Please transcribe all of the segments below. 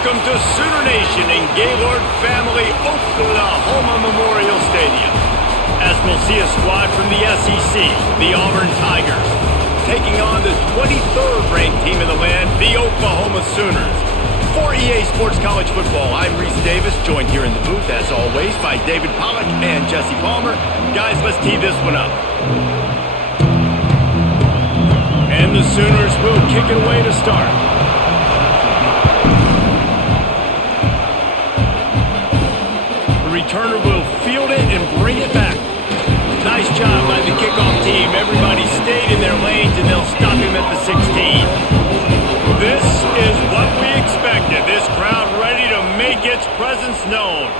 Welcome to Sooner Nation in Gaylord Family Oklahoma Memorial Stadium, as we'll see a squad from the SEC, the Auburn Tigers, taking on the 23rd ranked team in the land, the Oklahoma Sooners. For EA Sports College Football, I'm Reese Davis, joined here in the booth, as always, by David Pollack and Jesse Palmer. Guys, let's tee this one up. And the Sooners will kick it away to start. Returner will field it and bring it back. Nice job by the kickoff team. Everybody stayed in their lanes, and they'll stop him at the 16. This is what we expected. This crowd ready to make its presence known.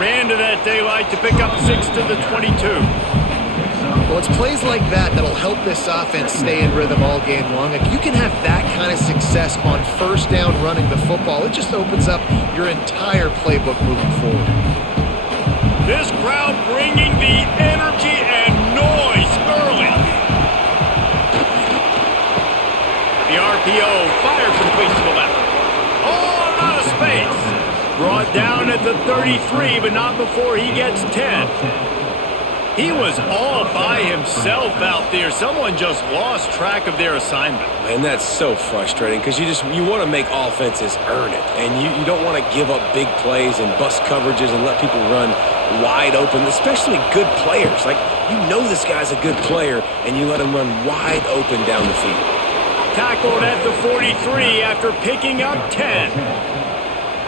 Ran to that daylight to pick up 6 to the 22. Well, it's plays like that that'll help this offense stay in rhythm all game long. If you can have that kind of success on first down running the football, it just opens up your entire playbook moving forward. This crowd bringing the energy and noise early. The RPO, fire complete to the left. Oh, I'm out of space. Brought down at the 33, but not before he gets 10. He was all by himself out there. Someone just lost track of their assignment. And that's so frustrating because you want to make offenses earn it. And you don't want to give up big plays and bust coverages and let people run wide open, especially good players. Like, you know this guy's a good player, and you let him run wide open down the field. Tackled at the 43 after picking up 10.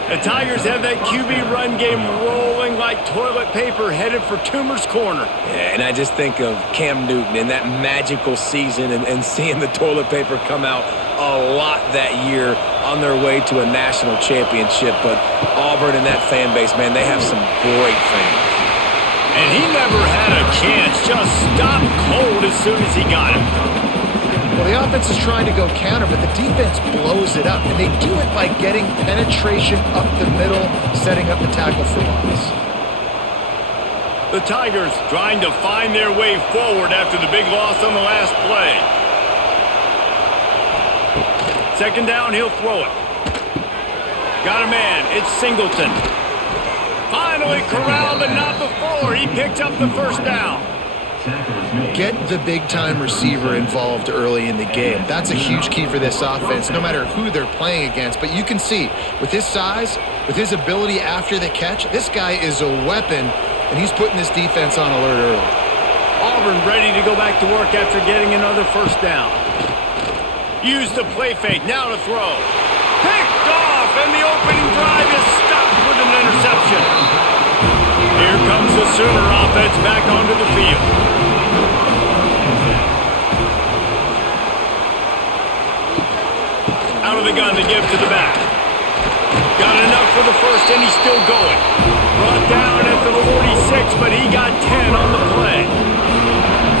The Tigers have that QB run game rolling like toilet paper headed for Toomer's Corner. Yeah, and I just think of Cam Newton in that magical season and seeing the toilet paper come out a lot that year on their way to a national championship. But Auburn and that fan base, man, they have some great fans. And he never had a chance, just stopped cold as soon as he got him. Well, the offense is trying to go counter, but the defense blows it up, and they do it by getting penetration up the middle, setting up the tackle for loss. The Tigers trying to find their way forward after the big loss on the last play. Second down, he'll throw it. Got a man, it's Singleton. Finally corralled, but not before. He picked up the first down. Get the big-time receiver involved early in the game. That's a huge key for this offense, no matter who they're playing against. But you can see, with his size, with his ability after the catch, this guy is a weapon, and he's putting this defense on alert early. Auburn ready to go back to work after getting another first down. Use the play fake, now to throw. Picked off, and the opening drive is stopped with an interception. Here comes the Sooner offense back onto the field. Out of the gun to give to the back. Got enough for the first, and he's still going. Brought down at the 46, but he got 10 on the play.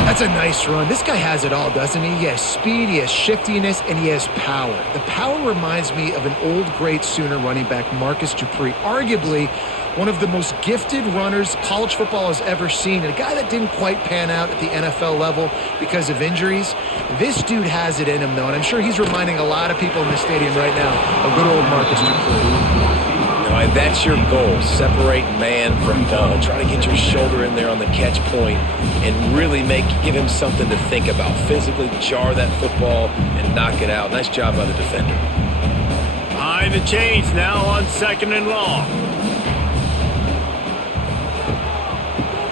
That's a nice run. This guy has it all, doesn't he? He has speed, he has shiftiness, and he has power. The power reminds me of an old great Sooner running back, Marcus Dupree, arguably one of the most gifted runners college football has ever seen, and a guy that didn't quite pan out at the NFL level because of injuries. This dude has it in him, though, and I'm sure he's reminding a lot of people in the stadium right now of good old Marcus Dupree. No, that's your goal. Separate man from ball. Try to get your shoulder in there on the catch point and really give him something to think about. Physically jar that football and knock it out. Nice job by the defender. Behind the chains now on second and long.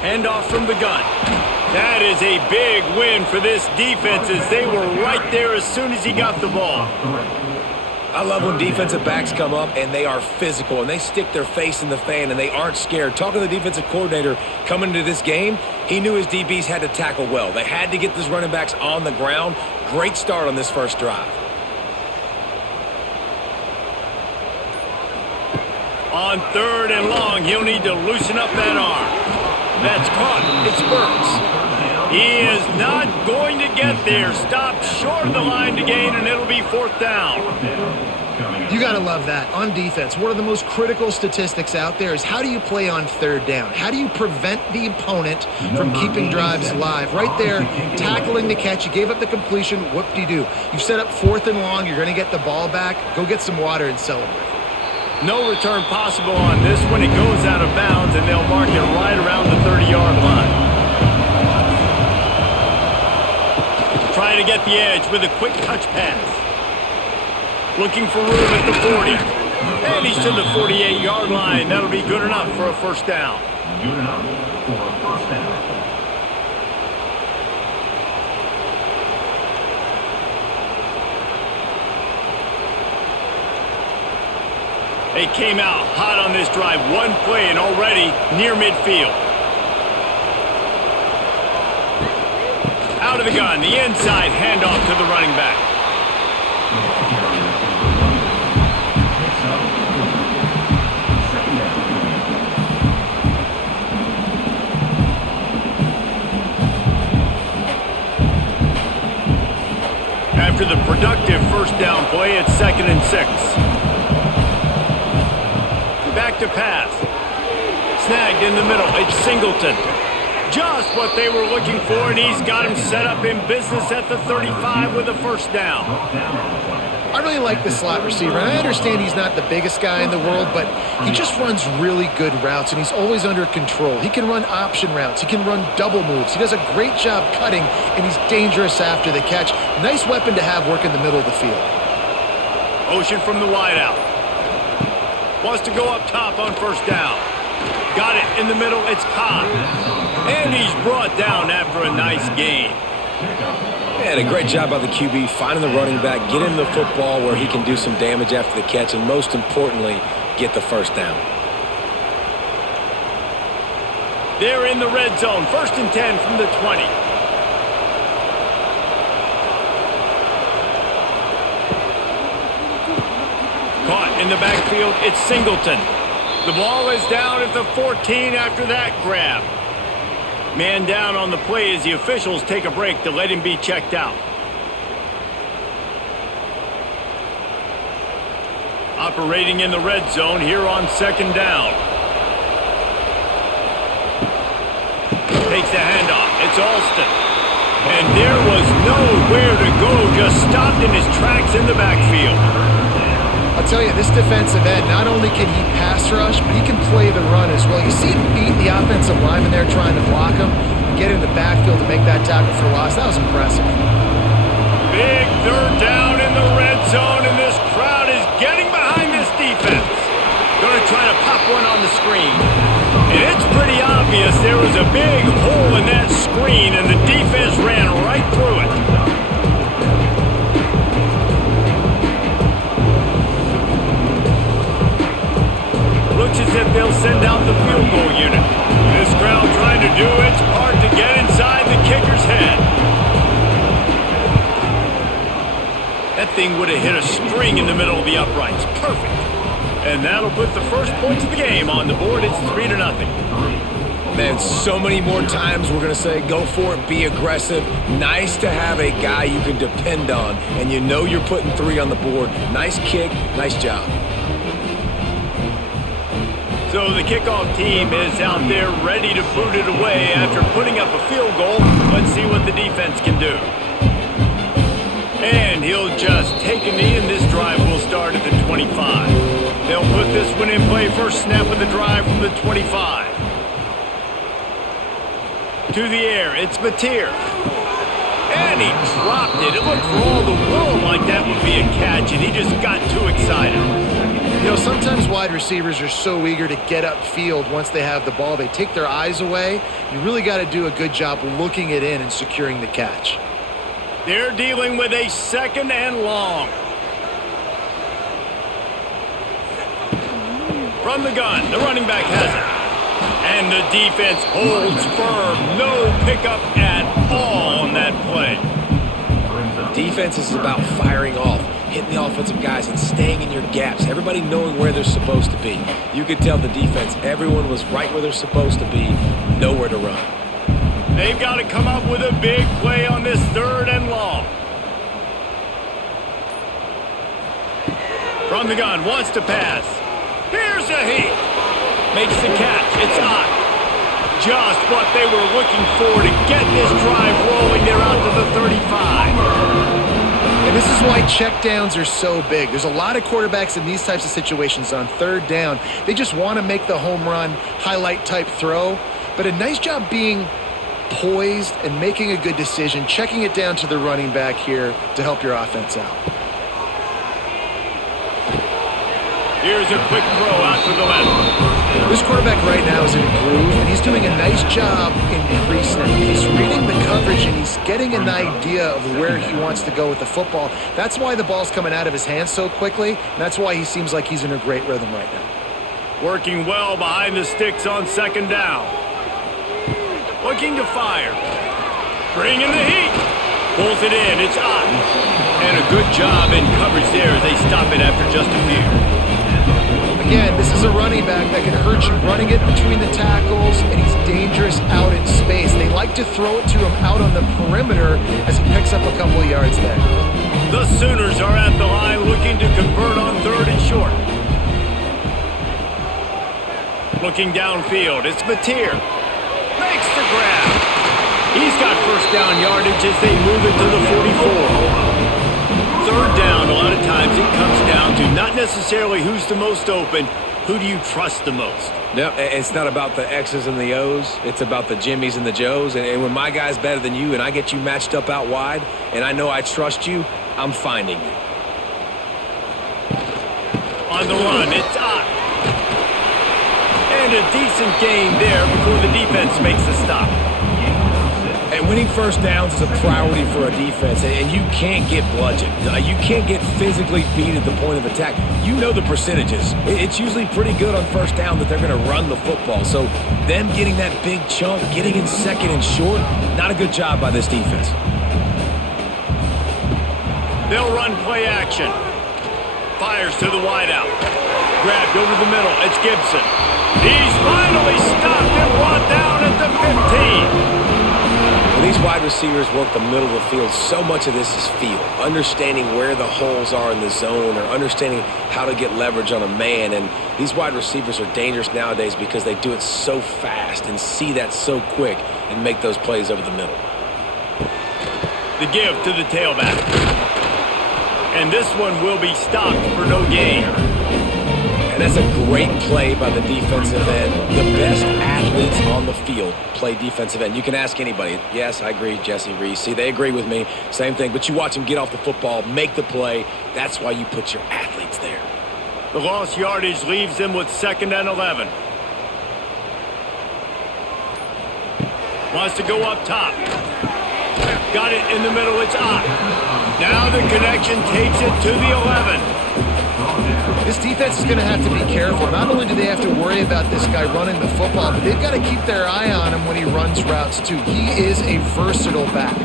Handoff from the gun. That is a big win for this defense, as they were right there as soon as he got the ball. I love when defensive backs come up and they are physical and they stick their face in the fan and they aren't scared. Talking to the defensive coordinator coming into this game, he knew his DBs had to tackle well. They had to get these running backs on the ground. Great start on this first drive. On third and long, he'll need to loosen up that arm. That's caught. It's Burks. He is not going to get there. Stopped short of the line to gain, and it'll be 4th down. You got to love that. On defense, one of the most critical statistics out there is how do you play on 3rd down? How do you prevent the opponent from keeping drives alive? Right there, tackling the catch. You gave up the completion. Whoop-de-doo. You've set up 4th and long. You're going to get the ball back. Go get some water and celebrate. No return possible on this one. It goes out of bounds, and they'll mark it right around the 30-yard line. Try to get the edge with a quick touch pass. Looking for room at the 40. And he's to the 48-yard line. That'll be good enough for a 1st down. Good enough for a 1st down. They came out hot on this drive. One play and already near midfield. Out of the gun. The inside handoff to the running back. After the productive 1st down play, it's 2nd and 6. Back to pass. Snagged in the middle. It's Singleton. Just what they were looking for, and he's got him set up in business at the 35 with a 1st down. I really like the slot receiver, and I understand he's not the biggest guy in the world, but he just runs really good routes, and he's always under control. He can run option routes. He can run double moves. He does a great job cutting, and he's dangerous after the catch. Nice weapon to have working the middle of the field. Motion from the wideout. Wants to go up top on 1st down. Got it in the middle. It's caught. And he's brought down after a nice gain. Yeah, a great job by the QB finding the running back, get him the football where he can do some damage after the catch, and most importantly, get the 1st down. They're in the red zone. 1st and 10 from the 20. Caught in the backfield. It's Singleton. The ball is down at the 14 after that grab. Man down on the play as the officials take a break to let him be checked out. Operating in the red zone here on 2nd down. Takes the handoff. It's Alston. And there was nowhere to go. Just stopped in his tracks in the backfield. I'll tell you, this defensive end, not only can he pass rush, but he can play the run as well. You see him beat the offensive lineman there trying to block him and get in the backfield to make that tackle for loss. That was impressive. Big 3rd down in the red zone, and this crowd is getting behind this defense. Going to try to pop one on the screen. And it's pretty obvious there was a big hole in that screen, and the defense ran right through it. Looks as if they'll send out the field goal unit. This crowd trying to do its part to get inside the kicker's head. That thing would have hit a string in the middle of the uprights. Perfect. And that'll put the first points of the game on the board. It's 3-0. Man, so many more times we're going to say go for it, be aggressive. Nice to have a guy you can depend on, and you know you're putting 3 on the board. Nice kick, nice job. So the kickoff team is out there ready to boot it away after putting up a field goal. Let's see what the defense can do. And he'll just take a knee, and this drive will start at the 25. They'll put this one in play. First snap of the drive from the 25. To the air, it's Mateer. And he dropped it. It looked for all the world like that would be a catch, and he just got too excited. You know, sometimes wide receivers are so eager to get upfield once they have the ball. They take their eyes away. You really got to do a good job looking it in and securing the catch. They're dealing with a 2nd and long. From the gun, the running back has it. And the defense holds firm. No pickup at all on that play. Defense is about firing off, hitting the offensive guys and staying in your gaps. Everybody knowing where they're supposed to be. You could tell the defense, everyone was right where they're supposed to be, nowhere to run. They've got to come up with a big play on this 3rd and long. From the gun, wants to pass. Here's a heat. Makes the catch. It's on. Just what they were looking for to get this drive rolling. They're out to the 35. And this is why checkdowns are so big. There's a lot of quarterbacks in these types of situations on 3rd down. They just want to make the home run, highlight type throw. But a nice job being poised and making a good decision, checking it down to the running back here to help your offense out. Here's a quick throw out to the left. This quarterback right now is in a groove, and he's doing a nice job in pre-snap. He's reading the coverage, and he's getting an idea of where he wants to go with the football. That's why the ball's coming out of his hands so quickly, and that's why he seems like he's in a great rhythm right now. Working well behind the sticks on 2nd down. Looking to fire. Bringing the heat. Pulls it in. It's on. And a good job in coverage there as they stop it after just a few. Again, this is a running back that can hurt you running it between the tackles, and he's dangerous out in space. They like to throw it to him out on the perimeter as he picks up a couple of yards there. The Sooners are at the line looking to convert on 3rd and short. Looking downfield, it's Mateer. Makes the grab. He's got 1st down yardage as they move it to the 44. 3rd down, a lot of times it comes down to not necessarily who's the most open, who do you trust the most? Yep, it's not about the X's and the O's. It's about the Jimmys and the Joes. And when my guy's better than you and I get you matched up out wide and I know I trust you, I'm finding you. On the run, it's up. And a decent gain there before the defense makes the stop. And winning 1st downs is a priority for a defense, and you can't get bludgeoned. You can't get physically beat at the point of attack. You know the percentages. It's usually pretty good on 1st down that they're going to run the football. So them getting that big chunk, getting in 2nd and short, not a good job by this defense. They'll run play action. Fires to the wideout. Grabbed over the middle. It's Gibson. He's finally stopped and brought down at the 15. When these wide receivers work the middle of the field, so much of this is feel. Understanding where the holes are in the zone or understanding how to get leverage on a man. And these wide receivers are dangerous nowadays because they do it so fast and see that so quick and make those plays over the middle. The give to the tailback. And this one will be stopped for no gain. And that's a great play by the defensive end. The best athletes on the field play defensive end. You can ask anybody. Yes, I agree, Jesse Reese. See, they agree with me. Same thing. But you watch them get off the football, make the play. That's why you put your athletes there. The lost yardage leaves them with 2nd and 11. Wants to go up top. Got it in the middle. It's on. Now the connection takes it to the 11. This defense is going to have to be careful. Not only do they have to worry about this guy running the football, but they've got to keep their eye on him when he runs routes too. He is a versatile back.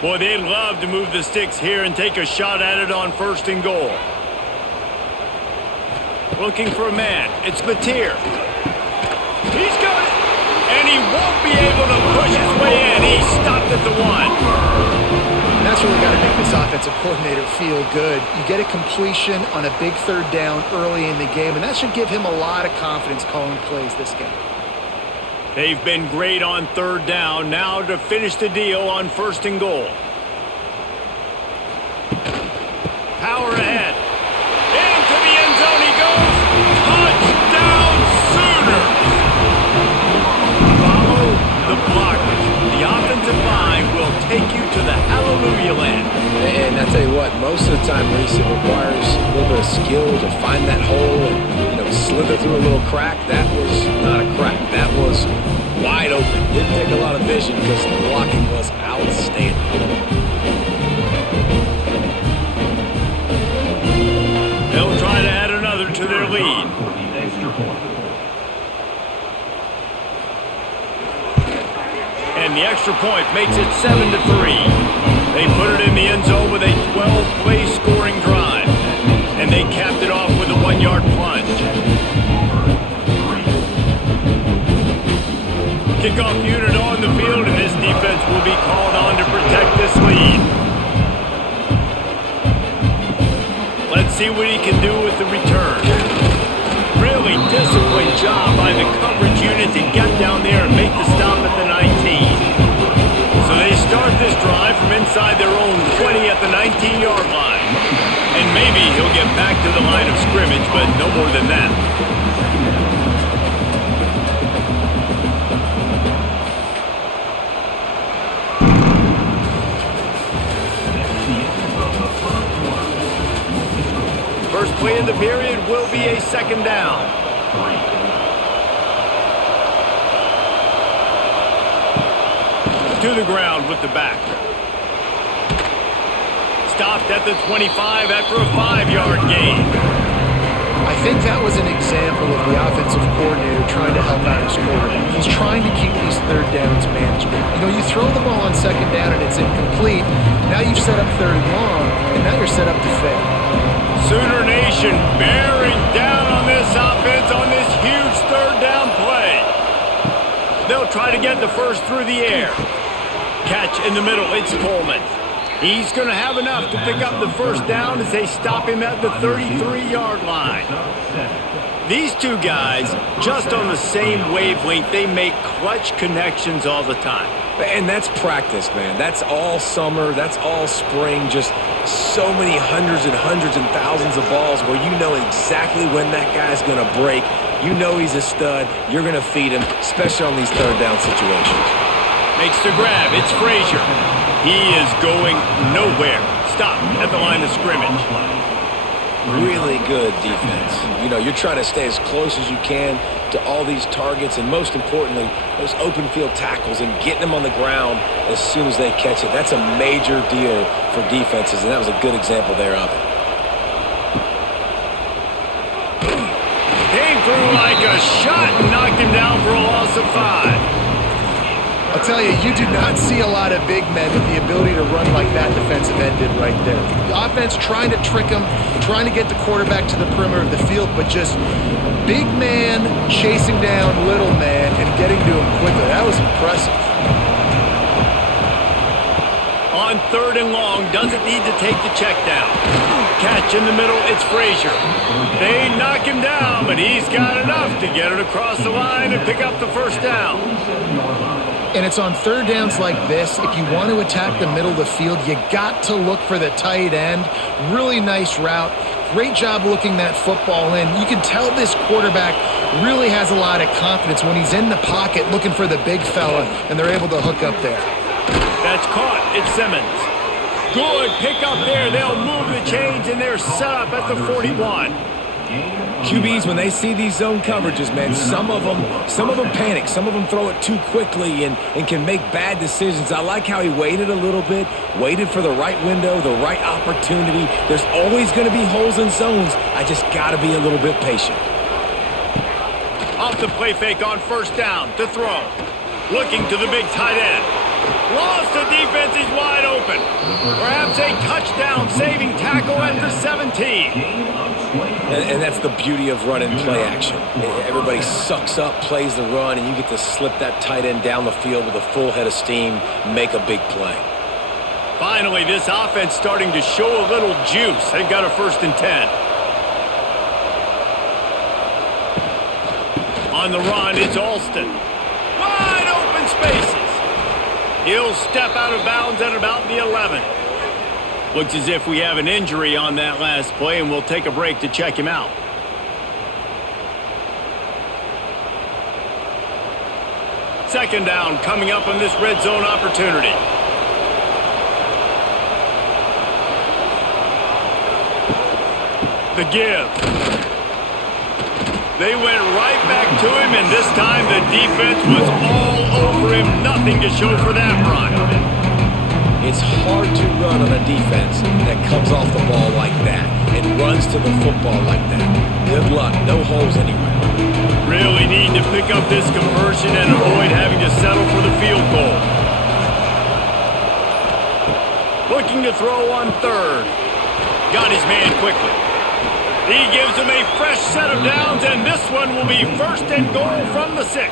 Boy, they'd love to move the sticks here and take a shot at it on 1st and goal. Looking for a man. It's Mateer. He's got it. And he won't be able to push his way in. He stopped at the 1. And that's really got to make this offensive coordinator feel good. You get a completion on a big 3rd down early in the game, and that should give him a lot of confidence calling plays this game. They've been great on 3rd down. Now to finish the deal on 1st and goal. Power ahead. Into the end zone he goes. Touchdown Sooners! Follow the blockers. The offensive line will take you to the hallelujah land. And I tell you what, most of the time, Reese, it requires a little bit of skill to find that hole and, slither through a little crack. That was not a crack. That was wide open. Didn't take a lot of vision because the blocking was outstanding. They'll try to add another to their lead. And the extra point makes it 7-3. They put it in the end zone with a 12-play scoring drive. And they capped it off with a 1-yard plunge. kickoff unit on the field, and this defense will be called on to protect this lead. Let's see what he can do with the return. Really disciplined job by the coverage unit to get down there and make the stop at the 19. So they start this drive from inside their own 20 at the 19-yard line. And maybe he'll get back to the line of scrimmage, but no more than that. First play in the period will be a second down. To the ground with the back. Stopped at the 25 after a 5-yard gain. I think that was an example of the offensive coordinator trying to help out his quarterback. He's trying to keep these third downs manageable. You know, you throw the ball on second down and it's incomplete. Now you've set up third and long, and now you're set up to fail. Sooner Nation bearing down on this offense on this huge third down play. They'll try to get the first through the air. Catch in the middle, it's Coleman. He's going to have enough to pick up the first down as they stop him at the 33-yard line. These two guys, just on the same wavelength, they make clutch connections all the time. And that's practice, man. That's all summer. That's all spring. Just so many hundreds and thousands of balls where you know exactly when that guy's going to break. You know he's a stud. You're going to feed him, especially on these third down situations. Makes the grab. It's Frazier. He is going nowhere. Stop at the line of scrimmage. Really good defense. You know, you're trying to stay as close as you can to all these targets, and most importantly, those open field tackles and getting them on the ground as soon as they catch it. That's a major deal for defenses, and that was a good example there of it. Came through like a shot and knocked him down for a loss of 5. I'll tell you, you do not see a lot of big men with the ability to run like that defensive end did right there. The offense trying to trick him, trying to get the quarterback to the perimeter of the field, but just big man chasing down little man and getting to him quickly. That was impressive. On third and long, doesn't need to take the check down. Catch in the middle, it's Frazier. They knock him down, but he's got enough to get it across the line and pick up the first down. And it's on third downs like this, if you want to attack the middle of the field, you got to look for the tight end. Really nice route. Great job looking that football in. You can tell this quarterback really has a lot of confidence when he's in the pocket looking for the big fella, and they're able to hook up there. That's caught. It's Simmons. Good pick up there. They'll move the chains, and they're set up at the 41. QBs, when they see these zone coverages, man, some of them panic. Some of them throw it too quickly and can make bad decisions. I like how he waited a little bit, waited for the right window, the right opportunity. There's always going to be holes in zones. I just got to be a little bit patient. Off the play fake on first down to throw. Looking to the big tight end. Lost the defense, he's wide open. Perhaps a touchdown saving tackle at the 17. And that's the beauty of run and play action. Everybody sucks up, plays the run, and you get to slip that tight end down the field with a full head of steam, make a big play. Finally, this offense starting to show a little juice. They've got a 1st and 10. On the run, it's Alston. Wide open spaces. He'll step out of bounds at about the 11. Looks as if we have an injury on that last play, and we'll take a break to check him out. Second down coming up on this red zone opportunity. The give. They went right back to him, and this time the defense was all over him. Nothing to show for that run. It's hard to run on a defense that comes off the ball like that and runs to the football like that. Good luck. No holes anywhere. Really need to pick up this conversion and avoid having to settle for the field goal. Looking to throw on third. Got his man quickly. He gives him a fresh set of downs, and this one will be 1st and goal from the 6.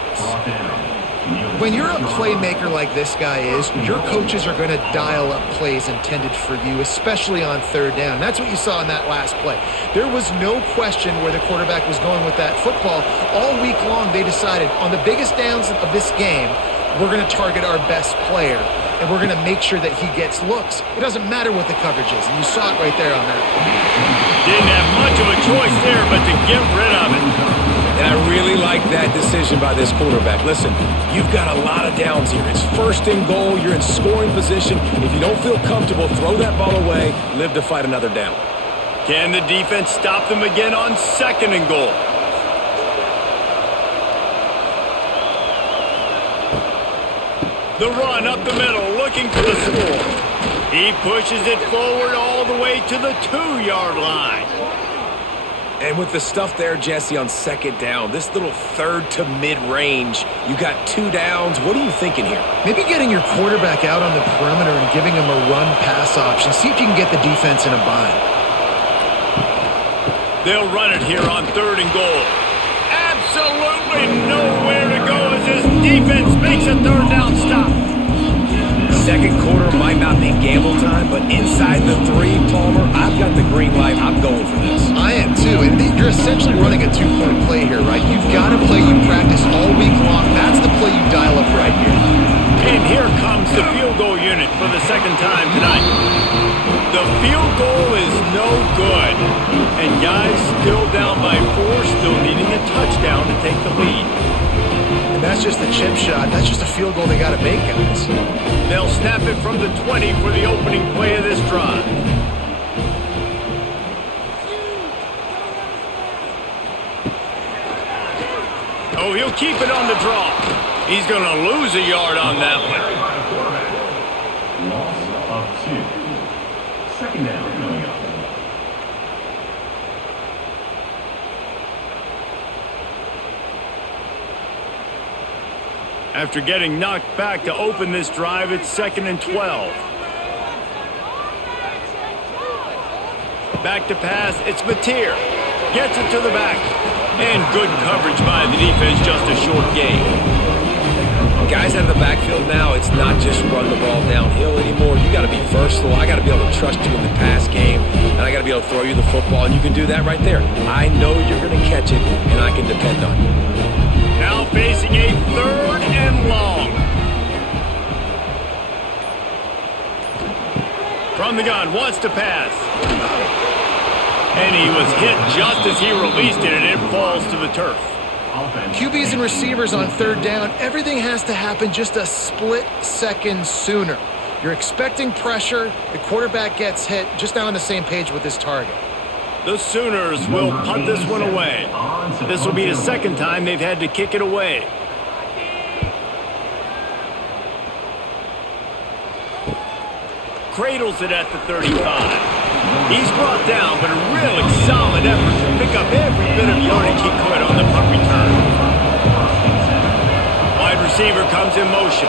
When you're a playmaker like this guy is, your coaches are going to dial up plays intended for you, especially on third down. That's what you saw in that last play. There was no question where the quarterback was going with that football. All week long, they decided on the biggest downs of this game, we're going to target our best player, and we're going to make sure that he gets looks. It doesn't matter what the coverage is, and you saw it right there on that play. Didn't have much of a choice there but to get rid of it. And I really like that decision by this quarterback. Listen, you've got a lot of downs here. It's first and goal. You're in scoring position. If you don't feel comfortable, throw that ball away. Live to fight another down. Can the defense stop them again on second and goal? The run up the middle, looking for the score. He pushes it forward all the way to the 2-yard line. And with the stuff there, Jesse, on second down, this little third to mid-range, you got 2 downs. What are you thinking here? Maybe getting your quarterback out on the perimeter and giving him a run-pass option. See if you can get the defense in a bind. They'll run it here on third and goal. Absolutely nowhere to go as this defense makes a third down stop. Second quarter might not be gamble time, but inside the 3, Palmer, I've got the green light. I'm going for this. I am too, and you're essentially running a 2-point play here, right? You've got a play you practice all week long. That's the play you dial up right here. And here comes the field goal unit for the second time tonight. The field goal is no good. And guys still down by 4, still needing a touchdown to take the lead. And that's just the chip shot. That's just a field goal they got to make, guys. They'll snap it from the 20 for the opening play of this drive. Oh, he'll keep it on the draw. He's going to lose a yard on that one. Loss of 2. Second down coming up. After getting knocked back to open this drive, it's 2nd and 12. Back to pass, it's Mateer. Gets it to the back. And good coverage by the defense, just a short gain. Guys out of the backfield now, it's not just run the ball downhill anymore. You got to be versatile. I got to be able to trust you in the pass game, and I got to be able to throw you the football, and you can do that right there. I know you're going to catch it, and I can depend on you. Now facing a 3rd and long. From the gun, wants to pass. And he was hit just as he released it, and it falls to the turf. QBs and receivers on third down, everything has to happen just a split second sooner. You're expecting pressure, the quarterback gets hit, just not on the same page with his target. The Sooners will punt this one away. This will be the second time they've had to kick it away. Cradles it at the 35. He's brought down, but a really solid effort to pick up every bit of yardage he could on the punt return. Wide receiver comes in motion.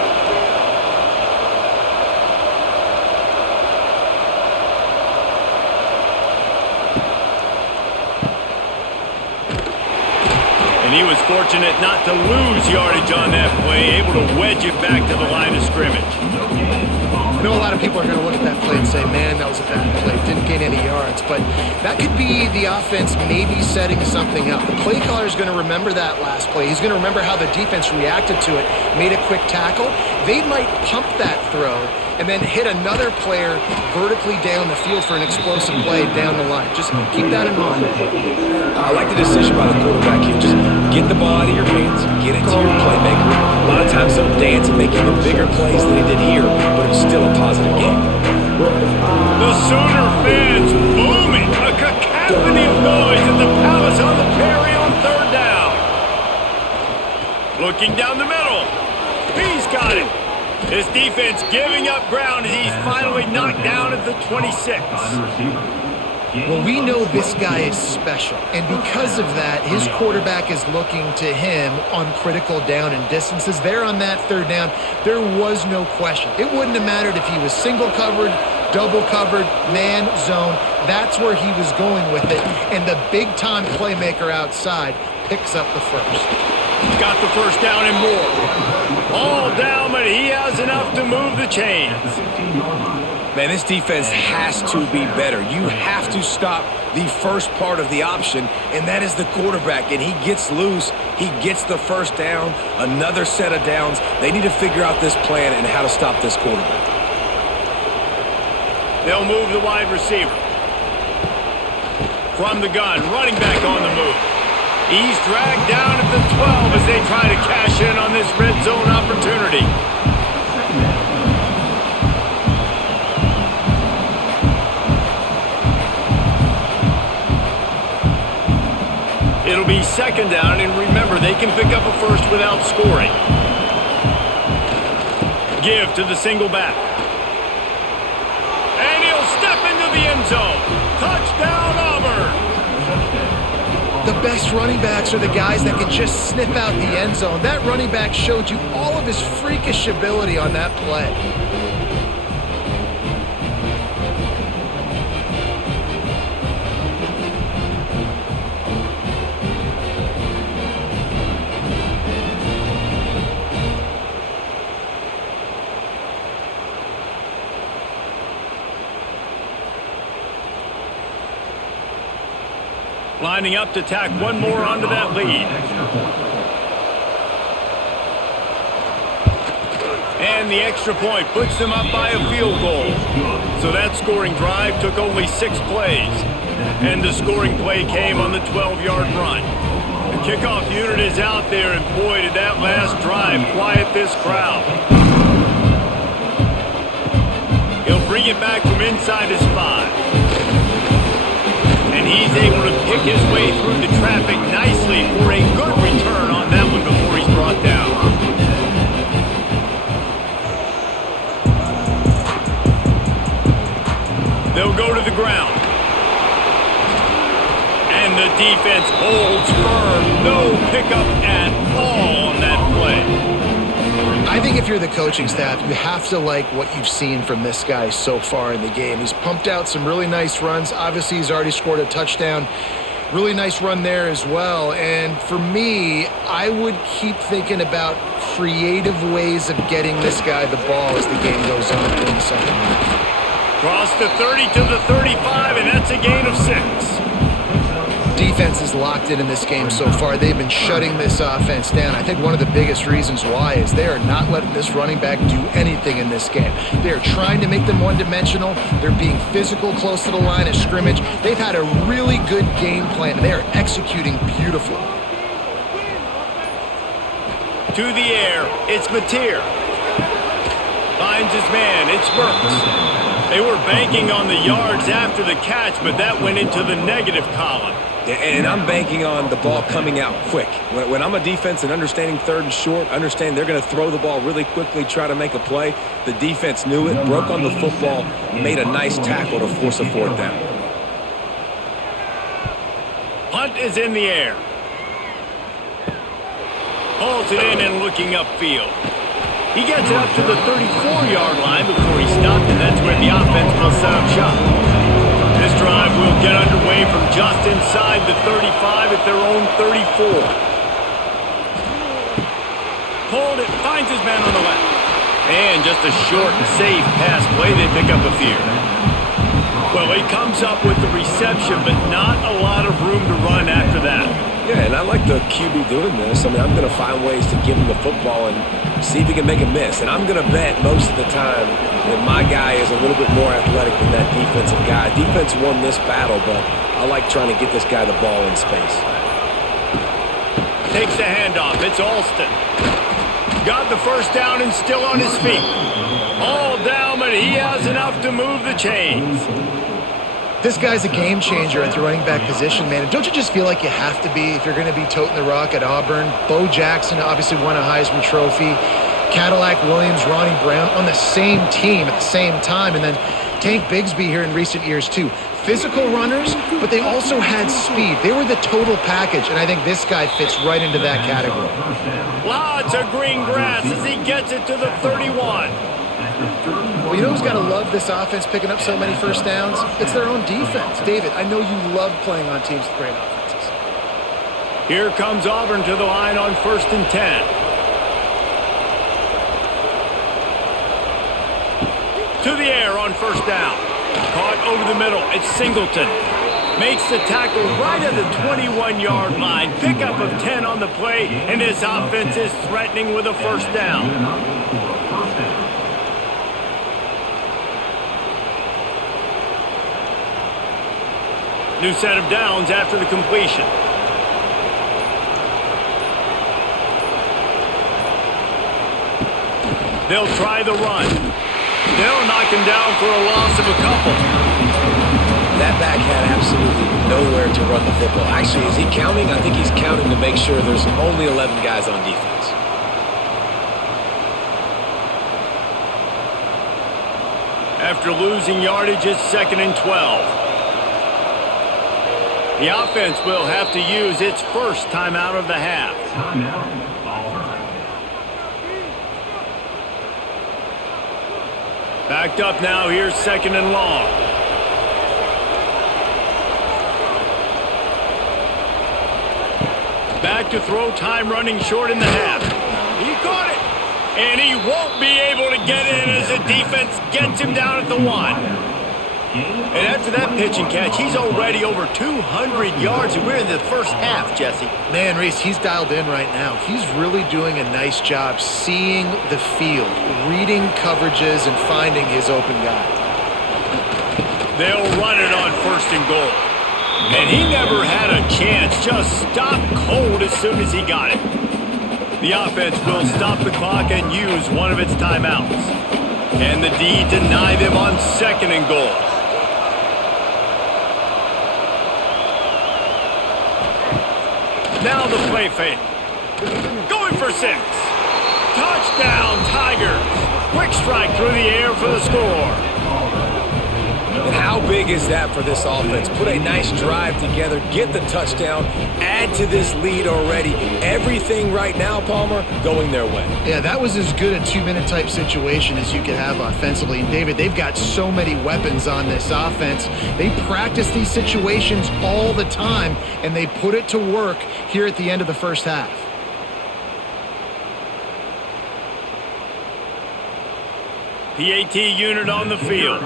And he was fortunate not to lose yardage on that play, able to wedge it back to the line of scrimmage. I know a lot of people are going to look at that play and say, man, that was a bad play. Didn't gain any yards. But that could be the offense maybe setting something up. The play caller is going to remember that last play. He's going to remember how the defense reacted to it, made a quick tackle. They might pump that throw and then hit another player vertically down the field for an explosive play down the line. Just keep that in mind. I like the decision by the quarterback here. Just get the ball out of your hands, get it to your playmaker. A lot of times they'll dance and make even bigger plays than they did here, but it's still a positive game. The Sooner fans booming. A cacophony of noise at the Palace on the Prairie on third down. Looking down the middle. He's got it. His defense giving up ground as he's finally knocked down at the 26. Well, we know this guy is special, and because of that, his quarterback is looking to him on critical down and distances. There on that third down, there was no question. It wouldn't have mattered if he was single covered, double covered, man, zone. That's where he was going with it, and the big-time playmaker outside picks up the first. Got the first down and more. All down, but he has enough to move the chains. Man, this defense has to be better. You have to stop the first part of the option, and that is the quarterback. And he gets loose. He gets the first down, another set of downs. They need to figure out this plan and how to stop this quarterback. They'll move the wide receiver. From the gun, running back on the move. He's dragged down at the 12 as they try to cash in on this red zone opportunity. It'll be second down, and remember, they can pick up a first without scoring. Give to the single back. And he'll step into the end zone. Touchdown, Auburn. The best running backs are the guys that can just sniff out the end zone. That running back showed you all of his freakish ability on that play. Lining up to tack one more onto that lead. And the extra point puts them up by a field goal. So that scoring drive took only 6 plays. And the scoring play came on the 12-yard run. The kickoff unit is out there, and boy, did that last drive quiet this crowd. He'll bring it back from inside his 5. And he's able to pick his way through the traffic nicely for a good return on that one before he's brought down. They'll go to the ground. And the defense holds firm. No pickup at all on that play. I think if you're the coaching staff, you have to like what you've seen from this guy so far in the game. He's pumped out some really nice runs. Obviously, he's already scored a touchdown. Really nice run there as well. And for me, I would keep thinking about creative ways of getting this guy the ball as the game goes on in the second half. Cross the 30 to the 35, and that's a gain of 6. Defense is locked in this game so far. They've been shutting this offense down. I think one of the biggest reasons why is they are not letting this running back do anything in this game. They are trying to make them one-dimensional. They're being physical close to the line of scrimmage. They've had a really good game plan, and they are executing beautifully. To the air, it's Mateer. Finds his man, it's Burks. They were banking on the yards after the catch, but that went into the negative column. And I'm banking on the ball coming out quick. When I'm a defense and understanding third and short, understand they're going to throw the ball really quickly, try to make a play. The defense knew it, broke on the football, made a nice tackle to force a 4th down. Punt is in the air. Hauls it in and looking upfield. He gets it up to the 34-yard line before he stopped, and that's where the offense will set up shop. This drive will get underway from just inside the 35 at their own 34. Pulled it, finds his man on the left. And just a short and safe pass play, they pick up a few. Well, he comes up with the reception, but not a lot of room to run after that. Yeah, and I like the QB doing this. I mean, I'm going to find ways to give him the football and see if he can make a miss. And I'm going to bet most of the time that my guy is a little bit more athletic than that defensive guy. Defense won this battle, but I like trying to get this guy the ball in space. Takes the handoff. It's Alston. Got the first down and still on his feet. All down, but he has enough to move the chains. This guy's a game changer at the running back position, man. And don't you just feel like you have to be if you're going to be toting the rock at Auburn? Bo Jackson obviously won a Heisman Trophy. Cadillac Williams, Ronnie Brown on the same team at the same time. And then Tank Bigsby here in recent years, too. Physical runners, but they also had speed. They were the total package, and I think this guy fits right into that category. Lots of green grass as he gets it to the 31. Well, you know who's got to love this offense picking up so many first downs? It's their own defense. David, I know you love playing on teams with great offenses. Here comes Auburn to the line on 1st and 10. to the air on first down. Caught over the middle. It's Singleton. Makes the tackle right at the 21-yard line. Pickup of 10 on the play, and this offense is threatening with a first down. New set of downs after the completion. They'll try the run. They'll knock him down for a loss of a couple. That back had absolutely nowhere to run the football. Actually, is he counting? I think he's counting to make sure there's only 11 guys on defense. After losing yardage, it's 2nd and 12. The offense will have to use its first timeout of the half. Timeout, Auburn. Backed up now, here's 2nd and long. Back to throw, time running short in the half. He caught it, and he won't be able to get in as the defense gets him down at the 1. And after that pitch and catch, he's already over 200 yards, and we're in the first half, Jesse. Man, Reese, he's dialed in right now. He's really doing a nice job seeing the field, reading coverages, and finding his open guy. They'll run it on 1st and goal. And he never had a chance, just stopped cold as soon as he got it. The offense will stop the clock and use one of its timeouts. And the D deny them on 2nd and goal. Now the play fake. Going for 6. Touchdown, Tigers. Quick strike through the air for the score. And how big is that for this offense? Put a nice drive together, get the touchdown, add to this lead already. Everything right now, Palmer, going their way. Yeah, that was as good a 2-minute type situation as you could have offensively. And David, they've got so many weapons on this offense. They practice these situations all the time, and they put it to work here at the end of the first half. PAT unit on the field.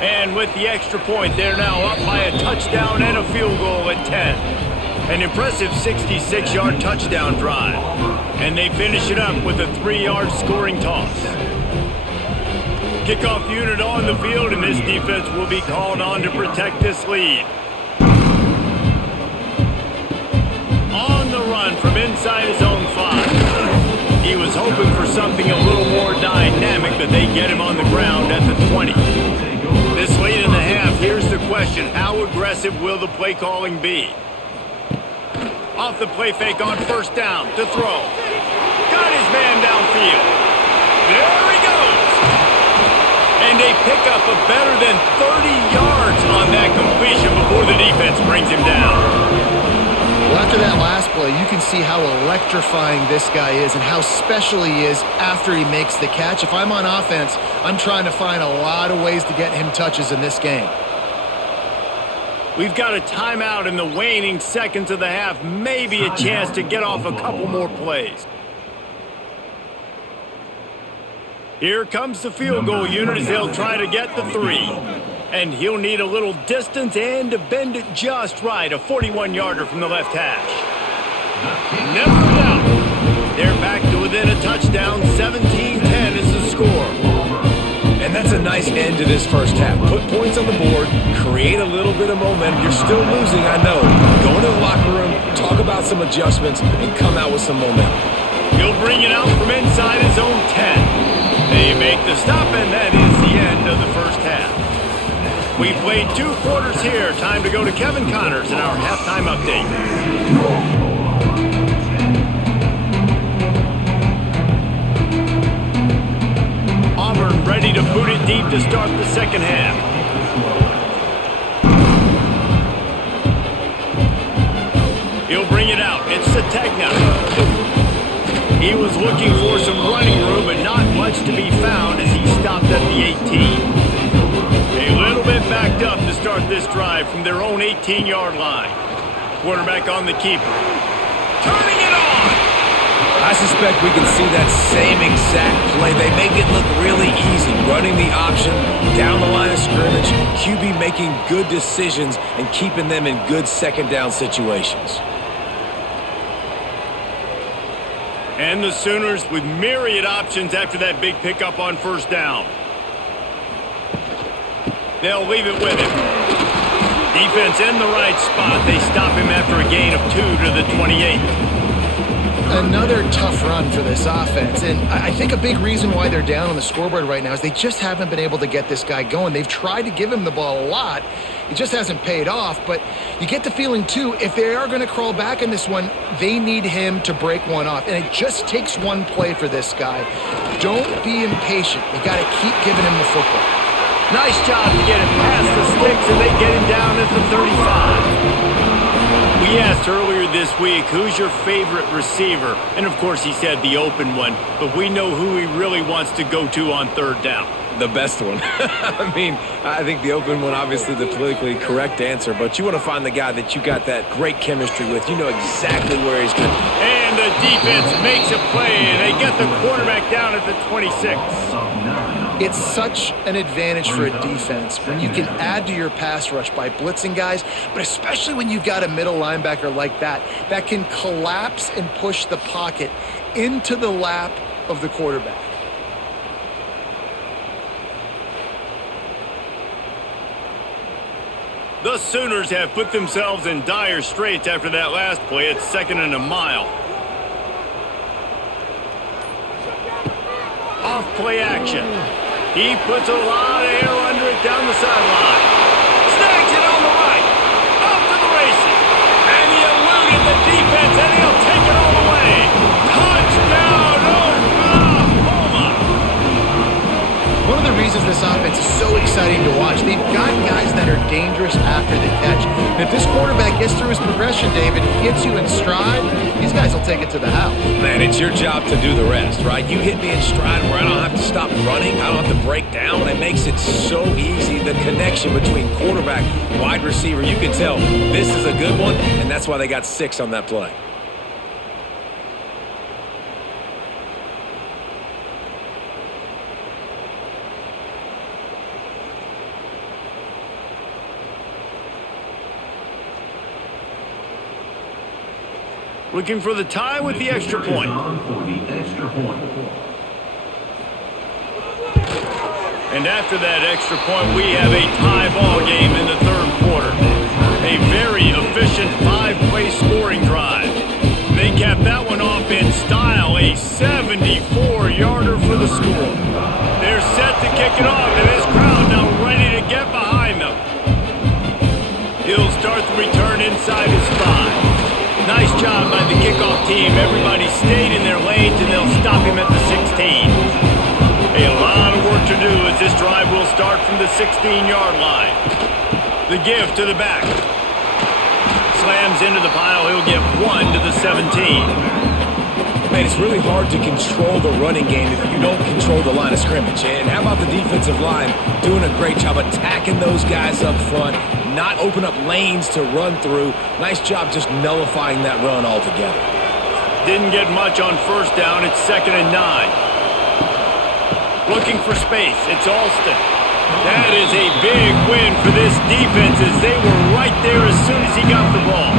And with the extra point, they're now up by a touchdown and a field goal at 10. An impressive 66-yard touchdown drive. And they finish it up with a 3-yard scoring toss. Kickoff unit on the field, and this defense will be called on to protect this lead. On the run from inside his own 5. He was hoping for something a little more dynamic, but they get him on the ground at the 20. This late in the half, here's the question. How aggressive will the play calling be? Off the play fake on 1st down to throw. Got his man downfield. There he goes. And they pick up a better than 30 yards on that completion before the defense brings him down. Well, after that last play, you can see how electrifying this guy is and how special he is after he makes the catch. If I'm on offense, I'm trying to find a lot of ways to get him touches in this game. We've got a timeout in the waning seconds of the half. Maybe a chance to get off a couple more plays. Here comes the field goal unit as they'll try to get the 3. And he'll need a little distance and to bend it just right. A 41-yarder from the left hash. Never in doubt. They're back to within a touchdown. 17-10 is the score. And that's a nice end to this first half. Put points on the board, create a little bit of momentum. You're still losing, I know. Go into the locker room, talk about some adjustments, and come out with some momentum. He'll bring it out from inside his own 10. They make the stop, and that is the end of the first half. We've played 2 quarters here. Time to go to Kevin Connors in our halftime update. Auburn ready to boot it deep to start the second half. He'll bring it out. It's Sategna. He was looking for some running room, but not much to be found as he stopped at the 18. A little bit backed up to start this drive from their own 18-yard line. Quarterback on the keeper. Turning it on! I suspect we can see that same exact play. They make it look really easy, running the option down the line of scrimmage, QB making good decisions and keeping them in good second down situations. And the Sooners with myriad options after that big pickup on first down. They'll leave it with him. Defense in the right spot. They stop him after a gain of 2 to the 28. Another tough run for this offense, and I think a big reason why they're down on the scoreboard right now is they just haven't been able to get this guy going. They've tried to give him the ball a lot. It just hasn't paid off, but you get the feeling, too, if they are going to crawl back in this one, they need him to break one off, and it just takes one play for this guy. Don't be impatient. You got to keep giving him the football. Nice job to get it past the sticks, and they get him down at the 35. We asked earlier this week, who's your favorite receiver? And, of course, he said the open one, but we know who he really wants to go to on third down. The best one. I mean, I think the open one, obviously the politically correct answer, but you want to find the guy that you got that great chemistry with. You know exactly where he's going. And the defense makes a play, and they get the quarterback down at the 26. It's such an advantage for a defense when you can add to your pass rush by blitzing guys, but especially when you've got a middle linebacker like that can collapse and push the pocket into the lap of the quarterback. The Sooners have put themselves in dire straits after that last play. It's 2nd and a mile. Off play action. He puts a lot of air under it down the sideline. Snags it on the right. Off to the races. And he eluded the defense, and he'll take it all the way. Touchdown, Oklahoma! One of the reasons this offense is so exciting to watch, they've got guys that are dangerous after the catch. And if this quarterback gets through his progression, David, hits you in stride, these guys will take it to the house. Man, it's your job to do the rest, right? You hit me in stride where I don't have to stop running. I don't have to break down. It makes it so easy. The connection between quarterback, wide receiver, you can tell this is a good one, and that's why they got 6 on that play. Looking for the tie with the extra point. And after that extra point, we have a tie ball game in the third quarter. A very efficient 5-play scoring drive. They capped that one off in style, a 74-yarder for the score. They're set to kick it off, and this crowd now ready to get behind them. He'll start the return inside his 5. Nice job by the kickoff team. Everybody stayed in their lanes, and they'll stop him at the 16. A lot of work to do as this drive will start from the 16-yard line. The give to the back. Slams into the pile. He'll get 1 to the 17. Man, it's really hard to control the running game if you don't control the line of scrimmage. And how about the defensive line doing a great job attacking those guys up front, not open up lanes to run through. Nice job just nullifying that run altogether. Didn't get much on first down. It's 2nd and 9. Looking for space. It's Alston. That is a big win for this defense as they were right there as soon as he got the ball.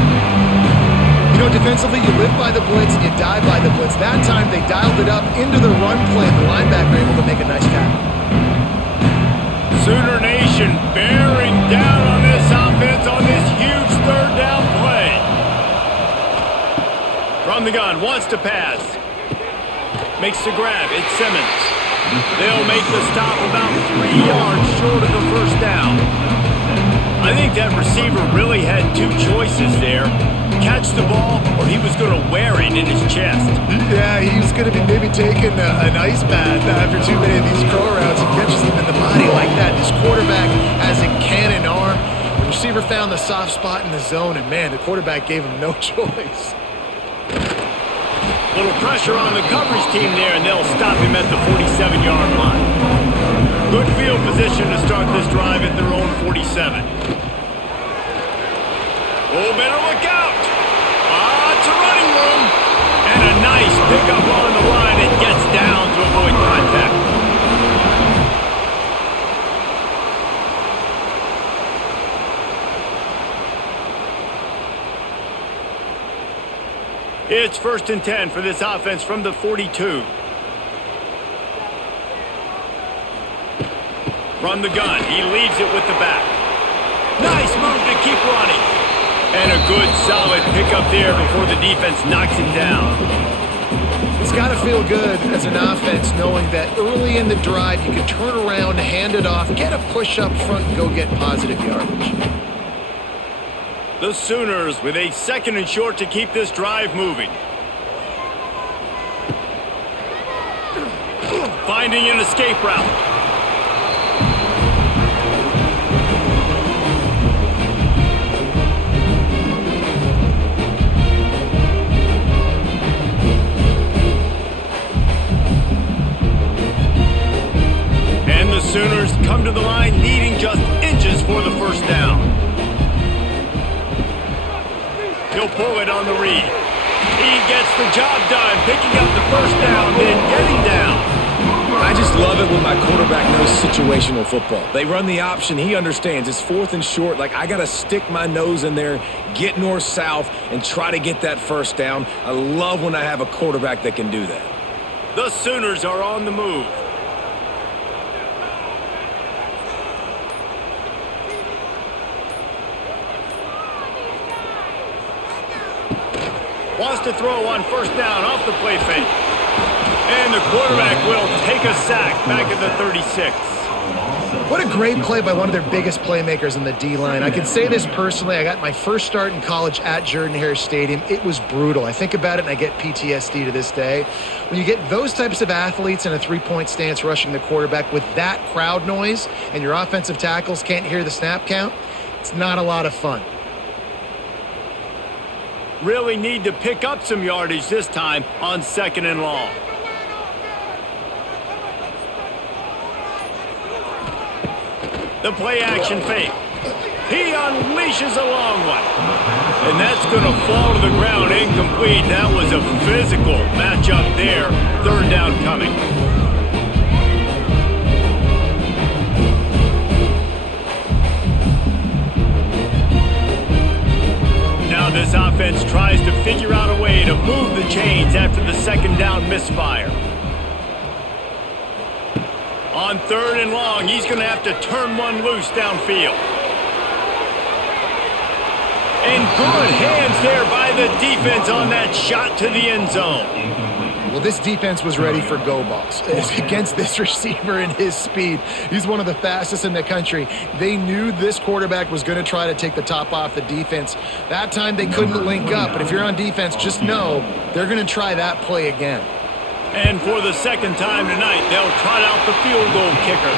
You know, defensively, you live by the blitz and you die by the blitz. That time, they dialed it up into the run play, and the linebacker able to make a nice tackle. Sooner Nation bearing down on this offense on this huge third down play. From the gun, wants to pass. Makes the grab. It's Simmons. They'll make the stop about 3 yards short of the first down. I think that receiver really had 2 choices there. Catch the ball, or he was going to wear it in his chest. Yeah, he was going to be maybe taking an ice bath after too many of these curl routes. He catches them in the body like that. This quarterback has a cannon arm. The receiver found the soft spot in the zone, and man, the quarterback gave him no choice. Little pressure on the coverage team there, and they'll stop him at the 47-yard line. Good field position to start this drive at their own 47. Oh, better look out. Lots of running room. And And a nice pickup on the line and gets down to avoid contact. It's 1st and 10 for this offense from the 42. From the gun, he leaves it with the back. Nice move to keep running. And a good, solid pickup there before the defense knocks him down. It's got to feel good as an offense knowing that early in the drive you can turn around, hand it off, get a push up front, and go get positive yardage. The Sooners with a 2nd and short to keep this drive moving. Finding an escape route. And the Sooners come to the line needing just inches for the 1st down. He'll pull it on the read. He gets the job done, picking up the 1st down, then getting down. I just love it when my quarterback knows situational football. They run the option. He understands. It's 4th and short. Like, I got to stick my nose in there, get north-south, and try to get that 1st down. I love when I have a quarterback that can do that. The Sooners are on the move. Wants to throw on 1st down off the play fake. And the quarterback will take a sack back at the 36. What a great play by one of their biggest playmakers in the D-line. I can say this personally. I got my first start in college at Jordan-Hare Stadium. It was brutal. I think about it and I get PTSD to this day. When you get those types of athletes in a three-point stance rushing the quarterback with that crowd noise and your offensive tackles can't hear the snap count, it's not a lot of fun. Really need to pick up some yardage this time on 2nd and long. The play action fake. He unleashes a long one. And that's going to fall to the ground incomplete. That was a physical matchup there. 3rd down coming. Now this offense tries to figure out a way to move the chains after the 2nd down misfire. On 3rd and long, he's going to have to turn one loose downfield. And good hands there by the defense on that shot to the end zone. Well, this defense was ready for go balls. Against this receiver and his speed, he's one of the fastest in the country. They knew this quarterback was going to try to take the top off the defense. That time they couldn't link up, but if you're on defense, just know they're going to try that play again. And for the 2nd time tonight, they'll trot out the field goal kicker.